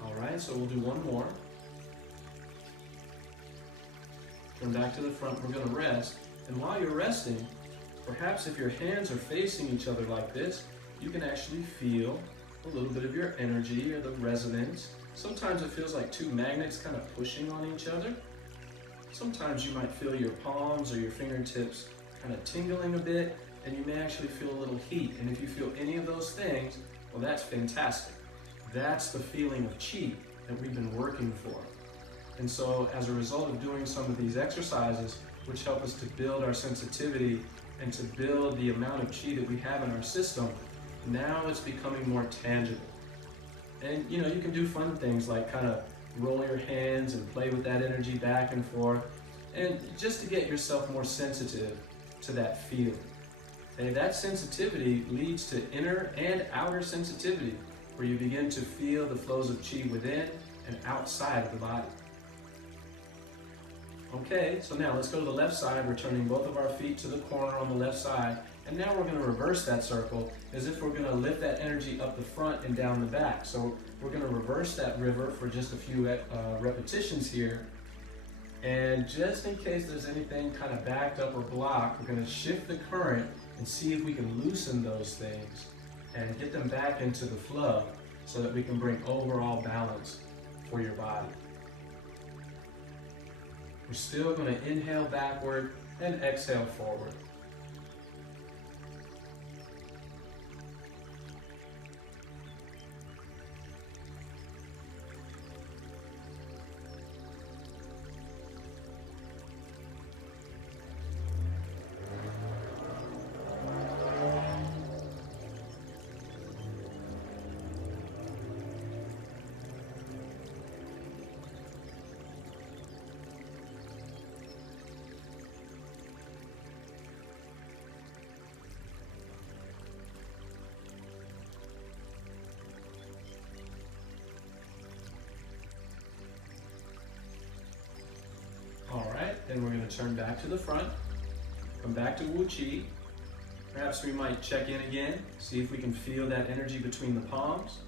All right, so we'll do one more. Turn back to the front, we're gonna rest. And while you're resting, perhaps if your hands are facing each other like this, you can actually feel a little bit of your energy or the resonance. Sometimes it feels like two magnets kind of pushing on each other. Sometimes you might feel your palms or your fingertips kind of tingling a bit, and you may actually feel a little heat. And if you feel any of those things, well, that's fantastic. That's the feeling of chi that we've been working for. And so as a result of doing some of these exercises, which help us to build our sensitivity and to build the amount of chi that we have in our system, now it's becoming more tangible. And you know, you can do fun things like kind of roll your hands and play with that energy back and forth, and just to get yourself more sensitive to that feeling. And that sensitivity leads to inner and outer sensitivity, where you begin to feel the flows of chi within and outside of the body. Okay, so now let's go to the left side. We're turning both of our feet to the corner on the left side. And now we're going to reverse that circle as if we're going to lift that energy up the front and down the back. So we're going to reverse that river for just a few repetitions here. And just in case there's anything kind of backed up or blocked, we're going to shift the current and see if we can loosen those things and get them back into the flow so that we can bring overall balance for your body. We're still going to inhale backward and exhale forward. All right, then we're going to turn back to the front, come back to Wuji. Perhaps we might check in again, see if we can feel that energy between the palms.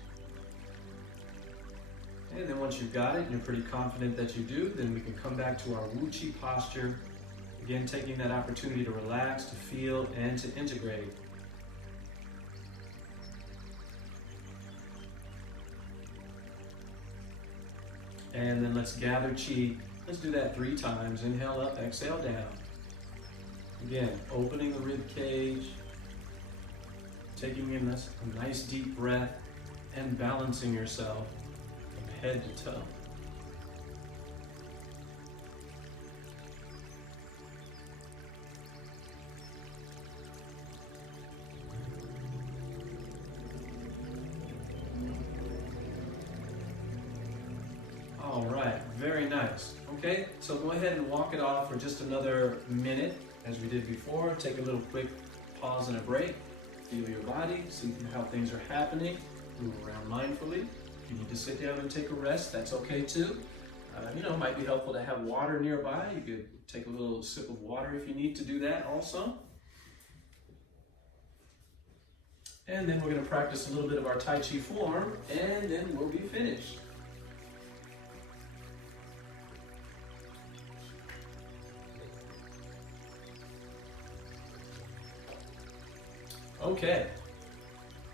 And then once you've got it and you're pretty confident that you do, then we can come back to our Wuji posture. Again, taking that opportunity to relax, to feel, and to integrate. And then let's gather chi. Let's do that 3 times. Inhale up, exhale down. Again, opening the rib cage, taking in a nice deep breath, and balancing yourself from head to toe. All right, very nice. Okay, so go ahead and walk it off for just another minute, as we did before. Take a little quick pause and a break. Feel your body, see how things are happening. Move around mindfully. If you need to sit down and take a rest, that's okay too. It might be helpful to have water nearby. You could take a little sip of water if you need to do that also. And then we're going to practice a little bit of our Tai Chi form, and then we'll be finished. Okay,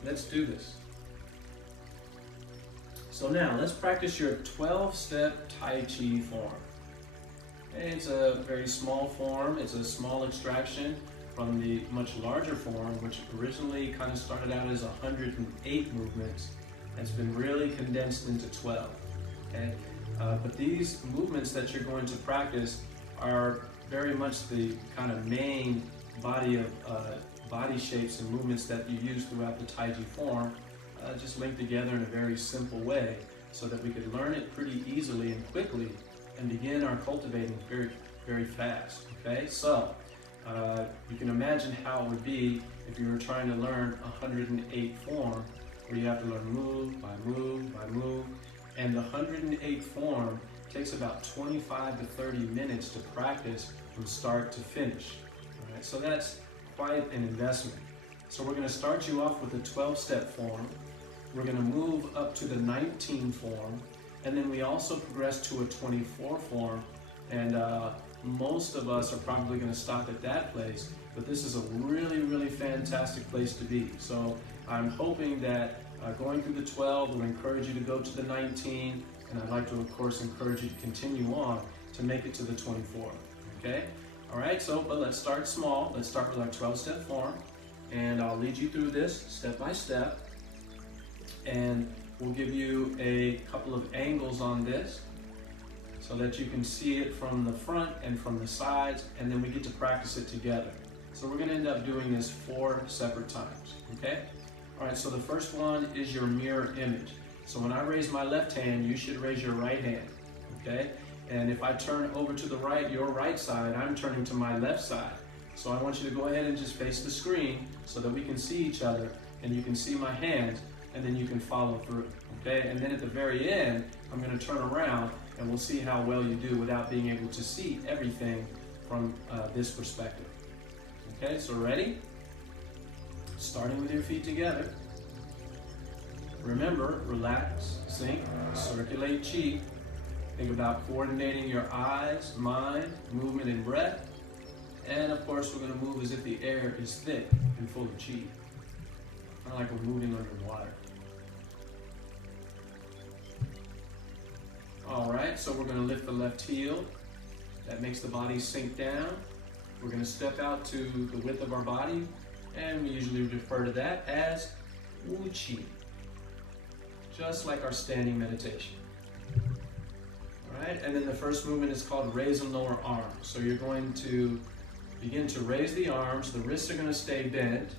let's do this. So now let's practice your 12-step Tai Chi form. It's a very small form. It's a small extraction from the much larger form, which originally kind of started out as 108 movements. It's been really condensed into 12. Okay, but these movements that you're going to practice are very much the kind of main body of body shapes and movements that you use throughout the Tai Chi form, just linked together in a very simple way so that we could learn it pretty easily and quickly and begin our cultivating very, very fast. Okay, so you can imagine how it would be if you were trying to learn 108 form, where you have to learn move by move by move, and the 108 form takes about 25 to 30 minutes to practice from start to finish. All right, so that's quite an investment. So we're going to start you off with a 12-step form. We're going to move up to the 19 form, and then we also progress to a 24 form, and most of us are probably going to stop at that place, but this is a really, really fantastic place to be. So I'm hoping that going through the 12 will encourage you to go to the 19, and I'd like to, of course, encourage you to continue on to make it to the 24, okay? All right, but let's start small. Let's start with our 12-step form, and I'll lead you through this step by step, and we'll give you a couple of angles on this so that you can see it from the front and from the sides, and then we get to practice it together. So we're gonna end up doing this 4 separate times, okay? All right, so the first one is your mirror image. So when I raise my left hand, you should raise your right hand, okay? And if I turn over to the right, your right side, I'm turning to my left side. So I want you to go ahead and just face the screen so that we can see each other and you can see my hands, and then you can follow through, okay? And then at the very end, I'm gonna turn around and we'll see how well you do without being able to see everything from this perspective. Okay, so ready? Starting with your feet together. Remember, relax, sink, circulate chi. Think about coordinating your eyes, mind, movement, and breath. And of course, we're going to move as if the air is thick and full of chi. Kind of like we're moving underwater. All right, so we're going to lift the left heel. That makes the body sink down. We're going to step out to the width of our body, and we usually refer to that as Wuji, just like our standing meditation. All right, and then the first movement is called raise and lower arms. So you're going to begin to raise the arms. The wrists are going to stay bent.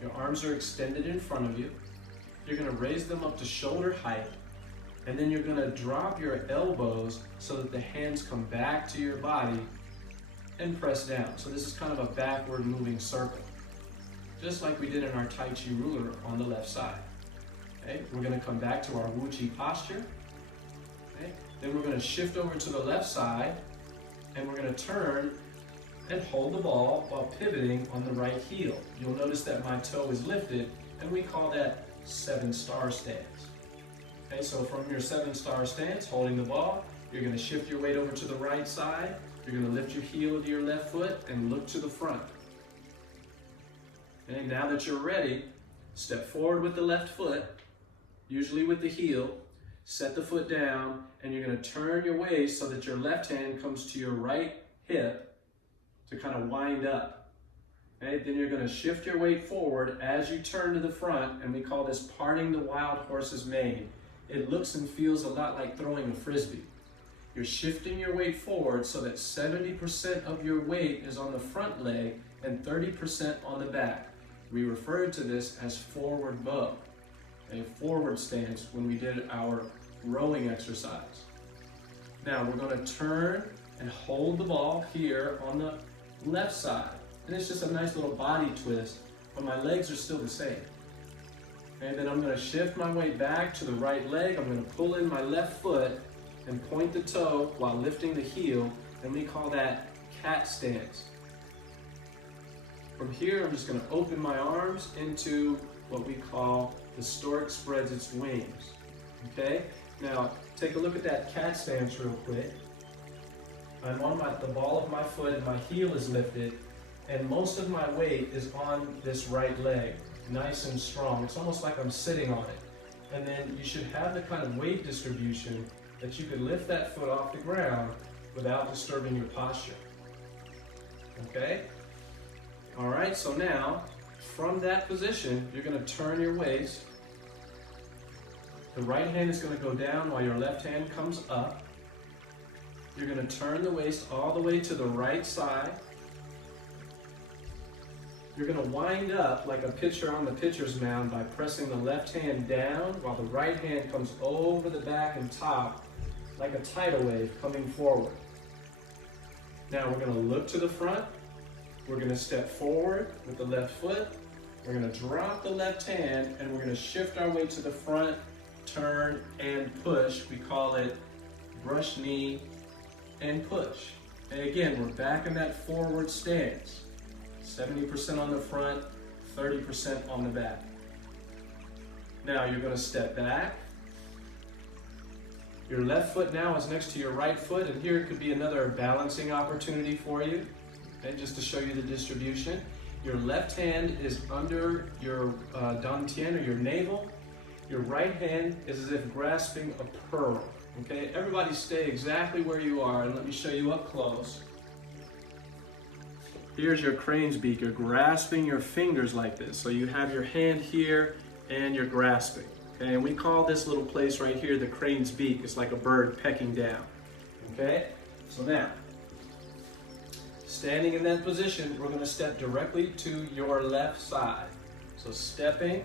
Your arms are extended in front of you. You're going to raise them up to shoulder height. And then you're going to drop your elbows so that the hands come back to your body and press down. So this is kind of a backward moving circle, just like we did in our Tai Chi Ruler on the left side. Okay? We're going to come back to our Wuji posture. Okay? Then we're going to shift over to the left side, and we're going to turn and hold the ball while pivoting on the right heel. You'll notice that my toe is lifted, and we call that 7-star stance. Okay, so from your 7-star stance, holding the ball, you're going to shift your weight over to the right side. You're going to lift your heel to your left foot and look to the front. Okay, now that you're ready, step forward with the left foot, usually with the heel, set the foot down, and you're going to turn your waist so that your left hand comes to your right hip to kind of wind up. Okay, then you're going to shift your weight forward as you turn to the front, and we call this parting the wild horse's mane. It looks and feels a lot like throwing a frisbee. You're shifting your weight forward so that 70% of your weight is on the front leg and 30% on the back. We referred to this as forward bow, a forward stance when we did our rowing exercise. Now we're going to turn and hold the ball here on the left side. And it's just a nice little body twist, but my legs are still the same. And then I'm going to shift my weight back to the right leg. I'm going to pull in my left foot and point the toe while lifting the heel, and we call that cat stance. From here, I'm just going to open my arms into what we call the stork spreads its wings. Okay? Now, take a look at that cat stance real quick. I'm on the ball of my foot and my heel is lifted, and most of my weight is on this right leg, nice and strong. It's almost like I'm sitting on it. And then you should have the kind of weight distribution that you can lift that foot off the ground without disturbing your posture. Okay? All right, so now, from that position, you're going to turn your waist. The right hand is going to go down while your left hand comes up. You're going to turn the waist all the way to the right side. You're going to wind up like a pitcher on the pitcher's mound by pressing the left hand down while the right hand comes over the back and top like a tidal wave coming forward. Now we're going to look to the front. We're going to step forward with the left foot. We're going to drop the left hand and we're going to shift our weight to the front, turn and push. We call it brush knee and push. And again, we're back in that forward stance. 70% on the front, 30% on the back. Now you're going to step back. Your left foot now is next to your right foot, and here could be another balancing opportunity for you. Okay, just to show you the distribution. Your left hand is under your dantian or your navel. Your right hand is as if grasping a pearl. Okay, everybody stay exactly where you are, and let me show you up close. here's your crane's beak. You're grasping your fingers like this. So you have your hand here and you're grasping. Okay, and we call this little place right here the crane's beak. It's like a bird pecking down. Okay, so now, standing in that position, we're going to step directly to your left side. So stepping,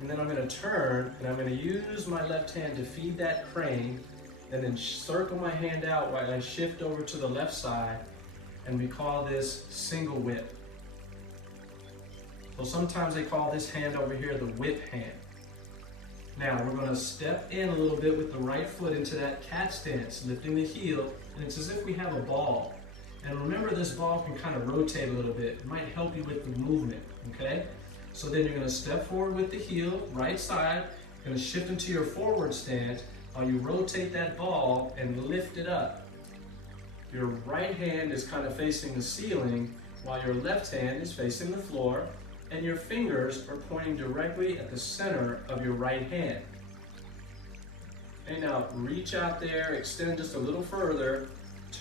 and then I'm going to turn, and I'm going to use my left hand to feed that crane, and then circle my hand out while I shift over to the left side, and we call this single whip. So sometimes they call this hand over here the whip hand. Now we're going to step in a little bit with the right foot into that cat stance, lifting the heel, and it's as if we have a ball. And remember, this ball can kind of rotate a little bit. It might help you with the movement, okay? So then you're going to step forward with the heel, right side, going to shift into your forward stance while you rotate that ball and lift it up. Your right hand is kind of facing the ceiling while your left hand is facing the floor, and your fingers are pointing directly at the center of your right hand. Okay, now reach out there, extend just a little further,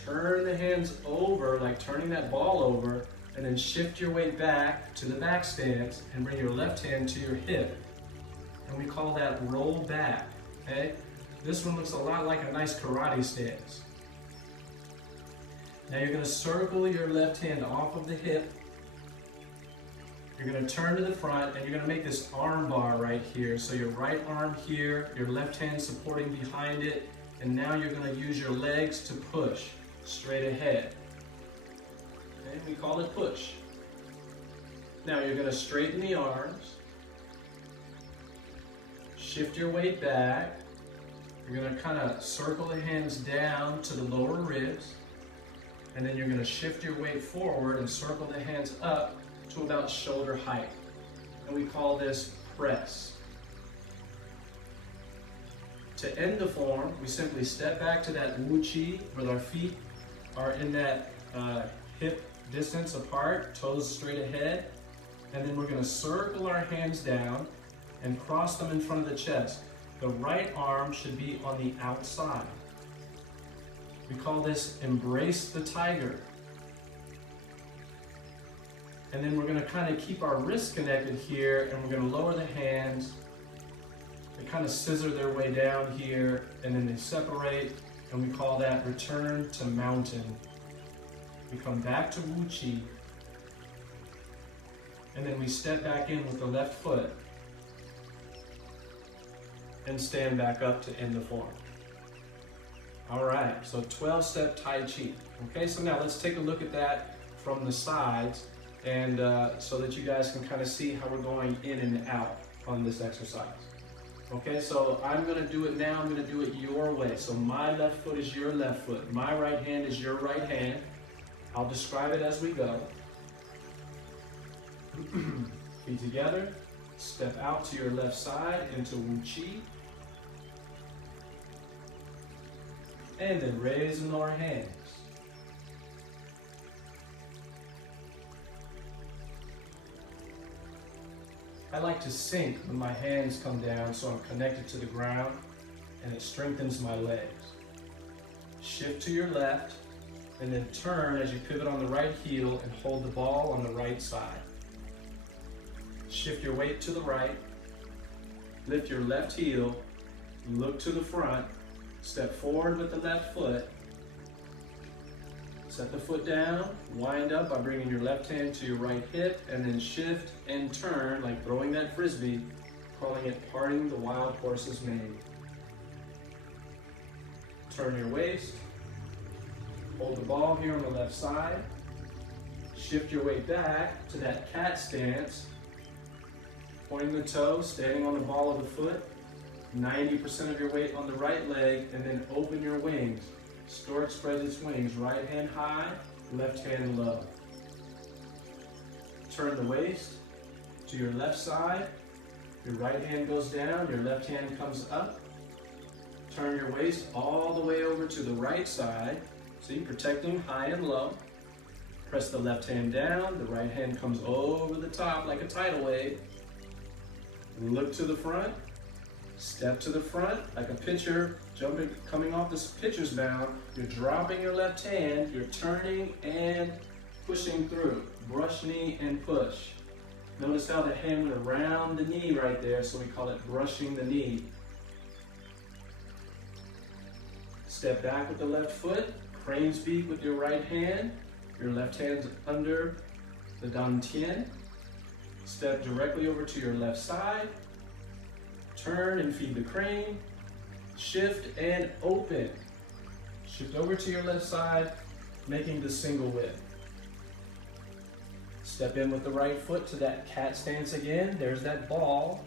turn the hands over like turning that ball over, and then shift your weight back to the back stance and bring your left hand to your hip. And we call that roll back, okay? This one looks a lot like a nice karate stance. Now you're going to circle your left hand off of the hip. You're going to turn to the front, and you're going to make this arm bar right here. So your right arm here, your left hand supporting behind it, and now you're going to use your legs to push straight ahead. Okay, we call it push. Now you're going to straighten the arms, shift your weight back. You're going to kind of circle the hands down to the lower ribs, and then you're going to shift your weight forward and circle the hands up to about shoulder height. And we call this press. To end the form, we simply step back to that Wuji where our feet are in that hip distance apart, toes straight ahead, and then we're going to circle our hands down and cross them in front of the chest. The right arm should be on the outside. We call this embrace the tiger. And then we're going to kind of keep our wrists connected here, and we're going to lower the hands. They kind of scissor their way down here, and then they separate, and we call that return to mountain. We come back to Wuji, and then we step back in with the left foot and stand back up to end the form. All right, so 12-step Tai Chi. Okay, so now let's take a look at that from the sides, and so that you guys can kind of see how we're going in and out on this exercise. Okay, so I'm going to do it now. I'm going to do it your way. So my left foot is your left foot. My right hand is your right hand. I'll describe it as we go. Feet together. Step out to your left side into Wuji. And then raise and lower hands. I like to sink when my hands come down so I'm connected to the ground, and it strengthens my legs. Shift to your left, and then turn as you pivot on the right heel and hold the ball on the right side. Shift your weight to the right, lift your left heel, look to the front, step forward with the left foot, set the foot down, wind up by bringing your left hand to your right hip, and then shift and turn like throwing that frisbee, calling it parting the wild horse's mane. Turn your waist, hold the ball here on the left side, shift your weight back to that cat stance, pointing the toe, standing on the ball of the foot, 90% of your weight on the right leg, and then open your wings. Stork spreads its wings, right hand high, left hand low. Turn the waist to your left side. Your right hand goes down, your left hand comes up. Turn your waist all the way over to the right side. See, protecting high and low. Press the left hand down, the right hand comes over the top like a tidal wave. Look to the front. Step to the front like a pitcher jumping, coming off this pitcher's mound. You're dropping your left hand, you're turning and pushing through. Brush knee and push. Notice how the hand went around the knee right there, so we call it brushing the knee. Step back with the left foot, crane's beak with your right hand. Your left hand's under the dantian. Step directly over to your left side. Turn and feed the crane. Shift and open. Shift over to your left side, making the single whip. Step in with the right foot to that cat stance again. There's that ball.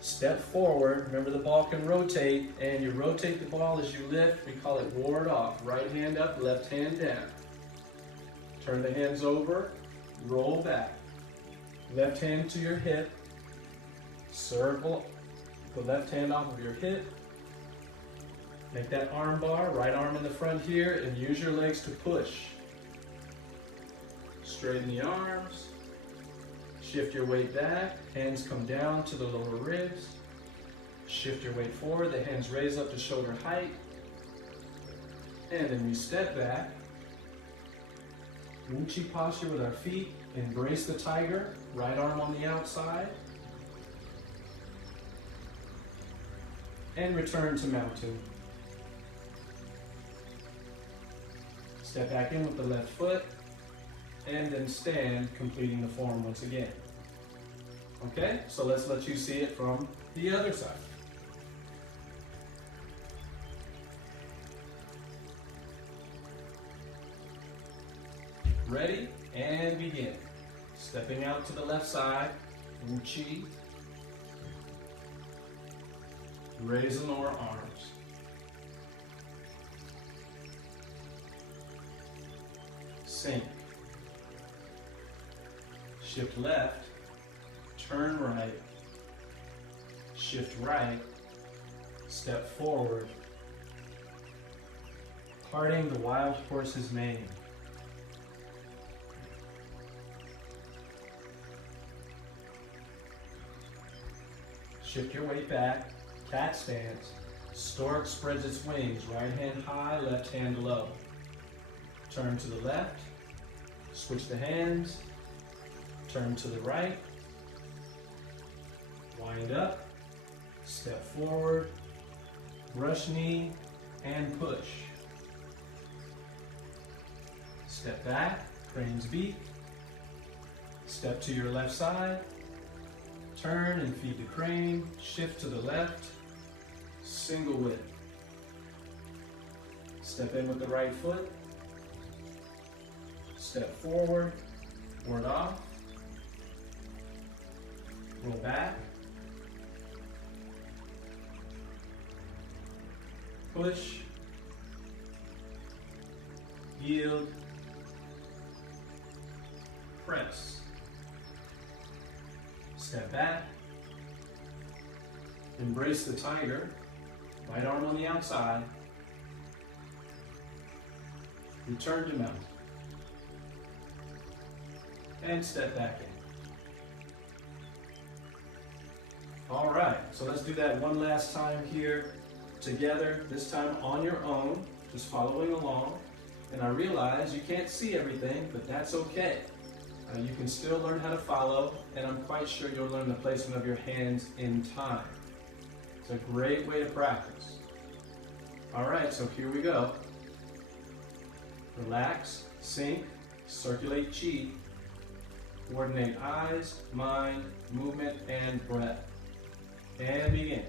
Step forward. Remember, the ball can rotate, and you rotate the ball as you lift. We call it ward off. Right hand up, left hand down. Turn the hands over, roll back. Left hand to your hip. Circle the left hand off of your hip. Make that arm bar, right arm in the front here, and use your legs to push. Straighten the arms. Shift your weight back. Hands come down to the lower ribs. Shift your weight forward. The hands raise up to shoulder height. And then we step back. Wuji posture with our feet. Embrace the tiger. Right arm on the outside. And return to mountain. Step back in with the left foot. And then stand, completing the form once again. Okay, so let's let you see it from the other side. Ready? And begin. Stepping out to the left side, Wuji. Raise and lower arms. Sink. Shift left, turn right, shift right, step forward, parting the wild horse's mane. Shift your weight back, cat stance, stork spreads its wings, right hand high, left hand low. Turn to the left, switch the hands, turn to the right, wind up, step forward, brush knee, and push. Step back, crane's beak, step to your left side, turn and feed the crane, shift to the left, single whip. Step in with the right foot, step forward, ward off, roll back, push, yield, press. Step back, embrace the tiger, right arm on the outside, return to mountain, and step back in. All right, so let's do that one last time here together, this time on your own, just following along. And I realize you can't see everything, but that's okay. You can still learn how to follow, and I'm quite sure you'll learn the placement of your hands in time. It's a great way to practice. All right, so here we go. Relax, sink, circulate chi, coordinate eyes, mind, movement, and breath. And begin.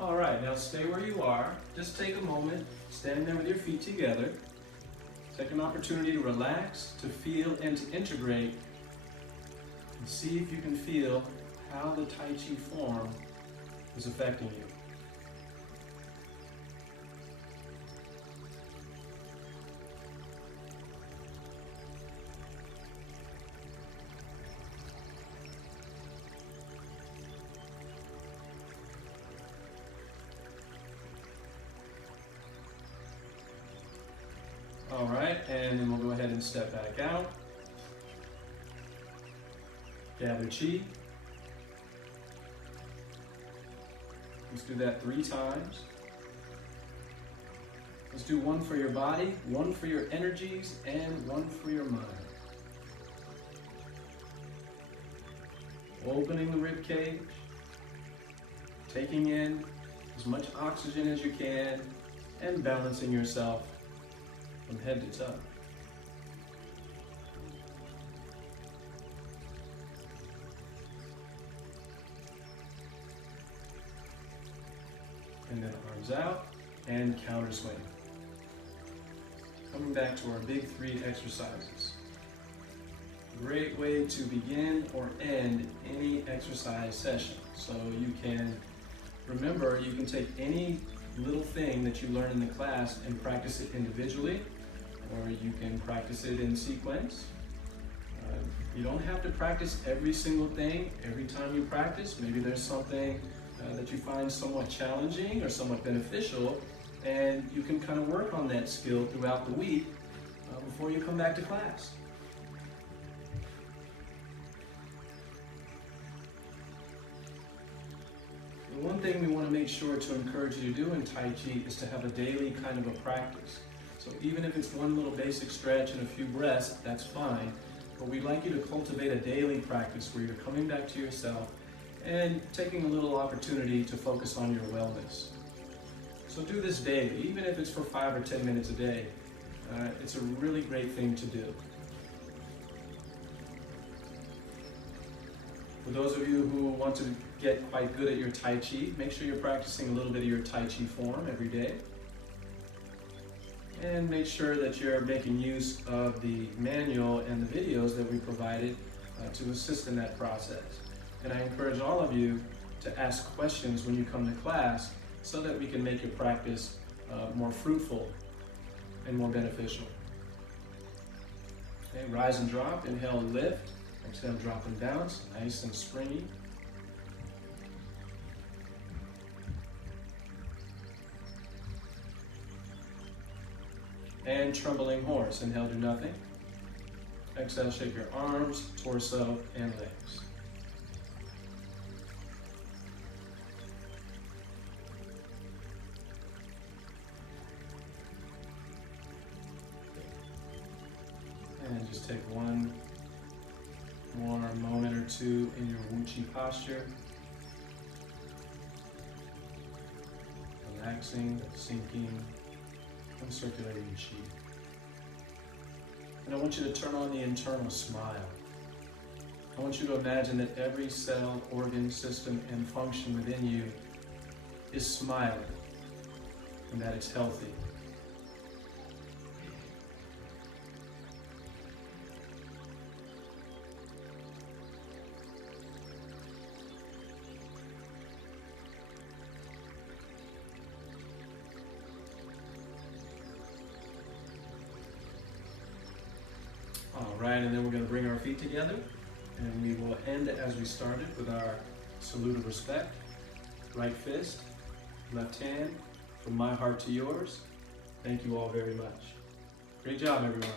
All right, now stay where you are. Just take a moment, standing there with your feet together. Take an opportunity to relax, to feel, and to integrate. And see if you can feel how the Tai Chi form is affecting you. All right, and then we'll go ahead and step back out. Gather chi. Let's do that 3 times. Let's do 1 for your body, 1 for your energies, and 1 for your mind. Opening the rib cage, taking in as much oxygen as you can, and balancing yourself from head to toe. And then arms out and counter swing. Coming back to our big 3 exercises. Great way to begin or end any exercise session. So you can remember, you can take any little thing that you learn in the class and practice it individually, or you can practice it in sequence. You don't have to practice every single thing every time you practice. Maybe there's something that you find somewhat challenging or somewhat beneficial, and you can kind of work on that skill throughout the week before you come back to class. The one thing we want to make sure to encourage you to do in Tai Chi is to have a daily kind of a practice. So even if it's one little basic stretch and a few breaths, that's fine. But we'd like you to cultivate a daily practice where you're coming back to yourself and taking a little opportunity to focus on your wellness. So do this daily, even if it's for 5 or 10 minutes a day. It's a really great thing to do. For those of you who want to get quite good at your Tai Chi, make sure you're practicing a little bit of your Tai Chi form every day. And make sure that you're making use of the manual and the videos that we provided to assist in that process. And I encourage all of you to ask questions when you come to class so that we can make your practice more fruitful and more beneficial. Okay, rise and drop, inhale, lift, exhale, drop and bounce, nice and springy. And trembling horse, inhale, do nothing. Exhale, shake your arms, torso, and legs. And just take one more moment or two in your Wuji posture. Relaxing, sinking, and circulating chi. And I want you to turn on the internal smile. I want you to imagine that every cell, organ, system, and function within you is smiling and that it's healthy. All right, and then we're going to bring our feet together, and we will end as we started with our salute of respect. Right fist, left hand, from my heart to yours. Thank you all very much. Great job, everyone.